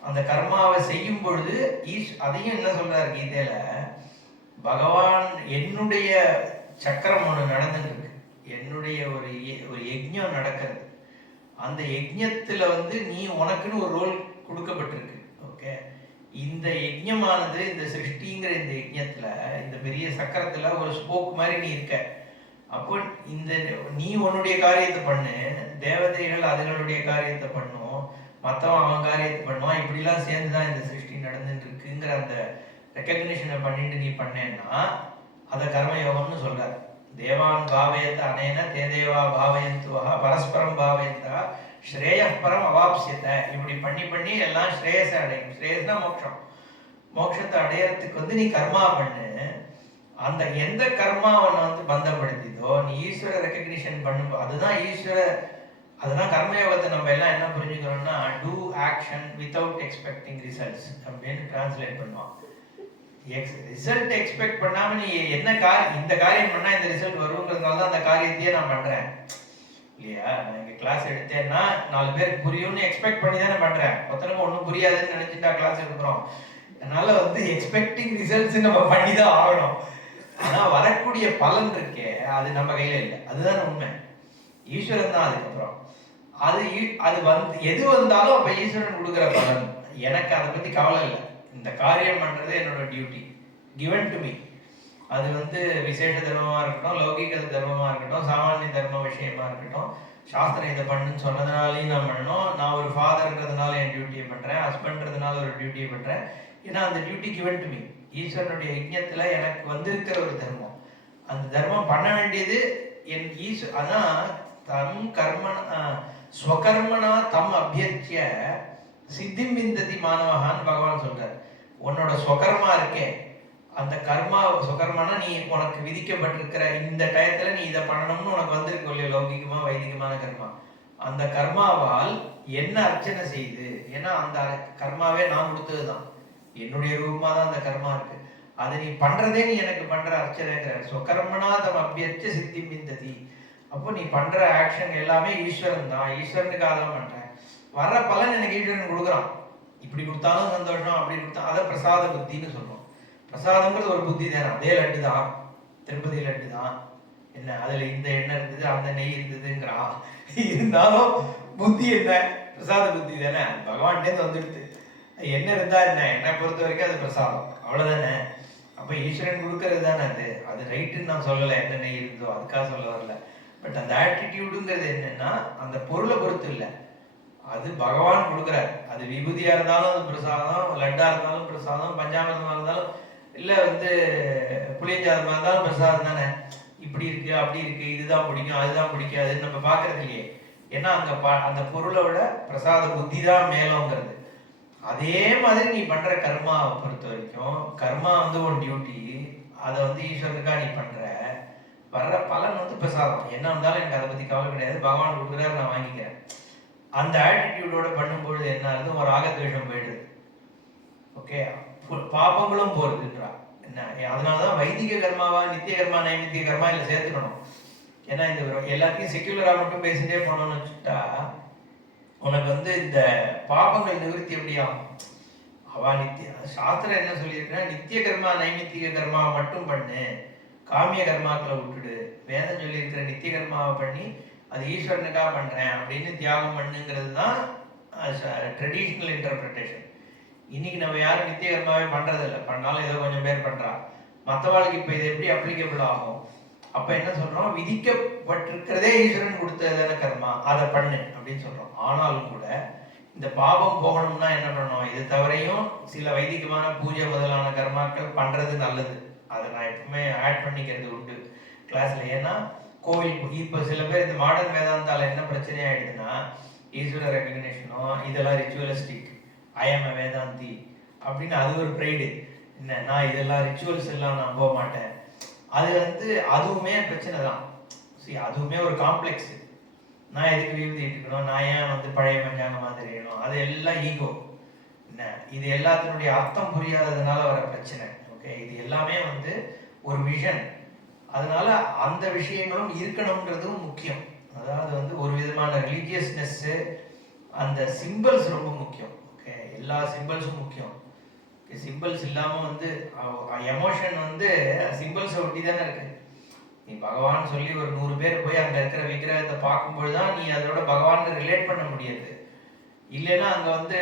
அந்த கர்மாவை செய்யும் பொழுது அதையும் என்ன சொல்றாரு கீதையில, பகவான் என்னுடைய சக்கரம் ஒன்று நடந்துட்டு இருக்கு, என்னுடைய ஒரு யஜ்ஞம் நடக்கிறது. அந்த யஜ்ஞத்துல வந்து நீ உனக்குன்னு ஒரு ரோல் கொடுக்கப்பட்டிருக்கு. ஓகே, இந்த யஜ்ஞமானது இந்த சிருஷ்டிங்கிற இந்த யஜ்ஞத்துல இந்த பெரிய சக்கரத்துல ஒரு ஸ்போக் மாதிரி நீ இருக்க. அப்போ இந்த நீ உன்னுடைய காரியத்தை பண்ணு, தேவதைகள் அதுகளுடைய காரியத்தை பண்ணும், மற்றவன் அவன் காரியத்தை பண்ணுவான், இப்படிலாம் சேர்ந்துதான் இந்த சிருஷ்டி நடந்துட்டு இருக்குங்கிற அந்த ரெக்கக்னிஷனை பண்ணிட்டு நீ பண்ணேன்னா அதை கர்மயோகம்னு சொல்றாரு. தேவான் பாவயத்த அனேன தே தேவா பாவயந்துவா பரஸ்பரம் பாவயந்தா ஸ்ரேயப்பரம் அவாப்சியத்த. இப்படி பண்ணி பண்ணி எல்லாம் ஸ்ரேயஸை அடையும். ஸ்ரேயஸ்னா மோட்சம். மோட்சத்தை அடையறதுக்கு வந்து நீ கர்மா பண்ணு. அந்த எந்த கர்மாவனை வந்து பந்தப்படுத்திதோ நீ ஈஸ்வர ரெக்கக்னிஷன் பண்ணும், அதுதான் ஈஸ்வர. அதுதான் கர்மயோகத்தை நம்ம எல்லாம் என்ன புரிஞ்சுக்கிறோம்னா do action without expecting results அப்படின்னு டிரான்ஸ்லேட் பண்ணுவான். ரிசல்ட் எக்ஸ்பெக்ட் பண்ணாம நீ என்ன இந்த காரியம் பண்ணா இந்த ரிசல்ட் வருங்கிறதுனால தான் அந்த காரியத்தையே நான் பண்றேன் இல்லையா? நான் இங்க கிளாஸ் எடுத்தேன்னா 4 பேருக்கு புரியும்னு எக்ஸ்பெக்ட் பண்ணி தானே பண்றேன். ஒருத்தனுக்கு ஒன்றும் புரியாதுன்னு நினைச்சுட்டா கிளாஸ் எடுக்கிறோம். அதனால வந்து எக்ஸ்பெக்டிங் ரிசல்ட்ஸ் நம்ம பண்ணி தான் ஆகணும். ஆனா வரக்கூடிய பலன் இருக்கே அது நம்ம கையில இல்லை. அதுதான் உண்மை. ஈஸ்வரன் தான் அதுக்கப்புறம் அது வந்து எது வந்தாலும் அப்ப ஈஸ்வரன் கொடுக்குற பலன். எனக்கு அதை பத்தி கவலை இல்லை. இந்த காரியம் பண்றது என்னோட டியூட்டி, கிவன் டு மீ. அது வந்து விசேஷ தர்மமா இருக்கட்டும், லௌகிக தர்மமா இருக்கட்டும், சாமானிய தர்ம விஷயமா இருக்கட்டும், சாஸ்திரம் இதை பண்ணுன்னு சொன்னதுனாலையும் நான் பண்ணணும். நான் ஒரு ஃபாதர்ன்றதுனால என் டியூட்டியை பண்றேன், ஹஸ்பண்ட்றதுனால ஒரு டியூட்டியை பண்றேன். ஏன்னா அந்த டியூட்டி கிவன் டு மீ. ஈஸ்வரனுடைய யஜ்ஞத்துல எனக்கு வந்திருக்கிற ஒரு தர்மம். அந்த தர்மம் பண்ண வேண்டியது என் அதான் தம் கர்மனா ஸ்வகர்மனா தம் அபியர்ச்சிய சித்திம் விந்ததி மாணவகான்னு பகவான் சொல்றார். உன்னோட ஸ்வகர்மா இருக்கே அந்த கர்மா, சுகர்மானா நீ உனக்கு விதிக்கப்பட்டிருக்கிற இந்த டயத்துல நீ இதை பண்ணணும்னு உனக்கு வந்திருக்கு இல்லையா, லௌகிகமா வைதிகமான கர்மா. அந்த கர்மாவால் என்ன அர்ச்சனை செய்து, ஏன்னா அந்த கர்மாவே நான் கொடுத்ததுதான், என்னுடைய ரூபமா தான் அந்த கர்மா இருக்கு. அதை நீ பண்றதே நீ எனக்கு பண்ற அர்ச்சனைங்கிற சுகர்மனாதம் அபியர்ச்ச சித்தி மிந்ததி. அப்போ நீ பண்ற ஆக்ஷன் எல்லாமே ஈஸ்வரன் தான், ஈஸ்வரனுக்காக தான் பண்றேன். வர்ற பலன் எனக்கு ஈஸ்வரன் கொடுக்குறான். இப்படி கொடுத்தாலும் சந்தோஷம், அப்படி கொடுத்தா அதை பிரசாத புத்தின்னு சொல்றோம். பிரசாதம்ன்றது ஒரு புத்தி தானே. அதே லட்டு தான், திருப்பதி லட்டு தான். என்ன அதுல இந்த எண்ணெய் இருந்தது அந்த நெய் இருந்ததுங்கிறான். இருந்தாலும் புத்தி என்ன, பிரசாத புத்தி தானே. பகவான்கிட்டே வந்துடுது. என்ன இருந்தா என்ன, என்னை பொறுத்த வரைக்கும் அது பிரசாதம், அவ்வளவுதானே. அப்ப ஈஸ்வரன் கொடுக்கறது தானே அது. அது ரைட்டுன்னு நான் சொல்லலை, என்ன நெய் இருந்தோ அதுக்காக சொல்ல வரல. பட் அந்த ஆட்டிடியூடுங்கிறது என்னன்னா அந்த பொருளை பொறுத்து இல்லை, அது பகவான் கொடுக்குறாரு. அது விபூதியா இருந்தாலும் அது பிரசாதம், லட்டா இருந்தாலும் பிரசாதம், பஞ்சாமிரதமா இருந்தாலும் இல்லை வந்து புளியஞ்சாதமா இருந்தாலும் பிரசாதம் தானே. இப்படி இருக்கு அப்படி இருக்கு, இதுதான் பிடிக்கும் அதுதான் பிடிக்காதுன்னு நம்ம பார்க்கறது இல்லையே. ஏன்னா அந்த பொருளோட பிரசாத புத்தி தான் மேலோங்கிறது. அதே மாதிரி நீ பண்ற கர்மாவை பொறுத்த வரைக்கும் கர்மா வந்து ஒரு டியூட்டி, அதை வந்து ஈஸ்வரனுக்காக நீ பண்ற, வர்ற பலன் வந்து பிரசாதம். என்ன வந்தாலும் எனக்கு அதை பத்தி கவலை கிடையாது, பகவான் கொடுக்குறாரு நான் வாங்கிக்கிறேன். அந்த ஆட்டிடியூடோட பண்ணும்பொழுது என்ன ஆகுது, ஒரு ராகத்வேஷம் போயிடுது. ஓகே, பாபங்களும் போறதுன்றா என்ன. அதனாலதான் வைதிக கர்மாவா நித்திய கர்மா நைமித்திய கர்மா இல்ல சேர்த்துக்கணும். ஏன்னா இந்த எல்லாத்தையும் செக்யூலரா மட்டும் பேசிட்டே போனோம்னு வச்சுட்டா உனக்கு வந்து இந்த பாபங்கள் நிவர்த்தி எப்படி ஆகும். அவா நித்திய சாஸ்திரம் என்ன சொல்லியிருக்குன்னா நித்திய கர்மா நைமித்திக கர்மாவை மட்டும் பண்ணு, காமிய கர்மாக்களை விட்டுடு. வேதம் சொல்லியிருக்கிற நித்திய கர்மாவை பண்ணி அது ஈஸ்வரனுக்காக பண்றேன் அப்படின்னு தியாகம் பண்ணுங்கிறது தான் ட்ரெடிஷ்னல் இன்டர்பிரிட்டேஷன். இன்னைக்கு நம்ம யாரும் நித்திய கர்மாவே பண்றதில்லை, பண்ணாலும் ஏதோ கொஞ்சம் பேர் பண்றா. மற்றவாளுக்கு இப்போ இது எப்படி அப்ளிகபிள் ஆகும்? அப்ப என்ன சொல்றோம், விதிக்கப்பட்டிருக்கிறதே ஈஸ்வரன் கொடுத்ததான கர்மா, அதை பண்ணு அப்படின்னு சொல்றோம். ஆனாலும் கூட இந்த பாபம் போகணும்னா என்ன பண்ணணும், இது தவிரையும் சில வைதிகமான பூஜை முதலான கர்மாக்கள் பண்றது நல்லது. அதை நான் எப்பவுமே ஆட் பண்ணிக்கிறது உண்டு கிளாஸ்ல. ஏன்னா கோவில் இப்போ சில பேர் இந்த மாடர்ன் வேதாந்தால என்ன பிரச்சனை ஆயிடுதுன்னா ஈஸ்வர ரெகக்னேஷனோ இதெல்லாம் ரிச்சுவலிஸ்டிக், ஐஎம் அ வேதாந்தி அப்படின்னு அது ஒரு ப்ரைடு. என்ன நான் இதெல்லாம் ரிச்சுவல்ஸ் எல்லாம் நான் போக மாட்டேன். அது வந்து அதுவுமே பிரச்சனை தான். சரி, அதுவுமே ஒரு காம்ப்ளெக்ஸ். நான் எதுக்கு விபூதி இட்டுக்கணும், நான் ஏன் வந்து பழைய பஞ்சாங்கமாக தெரியணும், அது எல்லாம் ஈகோ. என்ன இது எல்லாத்தினுடைய அர்த்தம் புரியாததுனால வர பிரச்சனை. ஓகே, இது எல்லாமே வந்து ஒரு விஷன். அதனால அந்த விஷயங்களும் இருக்கணும்ன்றதும் முக்கியம். அதாவது வந்து ஒரு விதமான ரிலீஜியஸ்னஸ்ஸு, அந்த சிம்பிள்ஸ் ரொம்ப முக்கியம். ஓகே, எல்லா சிம்பிள்ஸும் முக்கியம். சிம்பிள்ஸ் இல்லாமல் வந்து எமோஷன் வந்து சிம்பிள்ஸை ஒட்டி தானே இருக்கு. நீ பகவான் சொல்லி ஒரு 100 பேர் போய் அங்கே இருக்கிற விக்கிரகத்தை பார்க்கும்போது தான் நீ அதோட பகவான் ரிலேட் பண்ண முடியாது. இல்லைன்னா அங்கே வந்து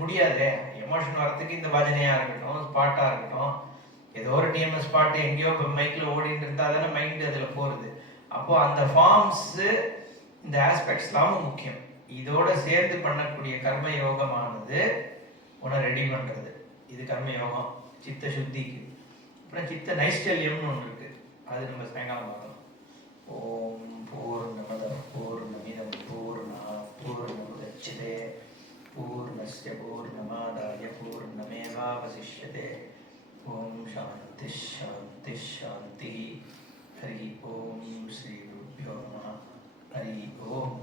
முடியாது. எமோஷன் வரத்துக்கு இந்த பஜனையாக இருக்கட்டும், ஸ்பாட்டாக இருக்கட்டும், ஏதோ ஒரு டிஎம்எஸ் பாட்டு எங்கேயோ இப்போ மைக்கில் ஓடிட்டு இருந்தால் தானே மைண்டு அதில் போகிறது. அப்போது அந்த ஃபார்ம்ஸு, இந்த ஆஸ்பெக்ட்ஸ்லாம் முக்கியம். இதோட சேர்ந்து பண்ணக்கூடிய கர்ம யோகமானது உன்னை ரெடி பண்ணுறது. இது கர்ம யோகம் சித்த சுத்திக்கு. அப்புறம் சித்த நைஷ்டல்யம்னு ஒன்று இருக்குது, அது நம்ம சாயங்காலம் பார்க்கலாம். ஓம் பூர்ணமத பூர்ணமிதம் பூர்ணாத் பூர்ணமுதச்யதே பூர்ணஸ்ய பூர்ணமாதாய பூர்ணமேவாவசிஷ்யதே. ஓம் சாந்தி சாந்தி சாந்தி. ஹரி ஓம் ஸ்ரீ குருப்யோ நமः. ஹரி ஓம்.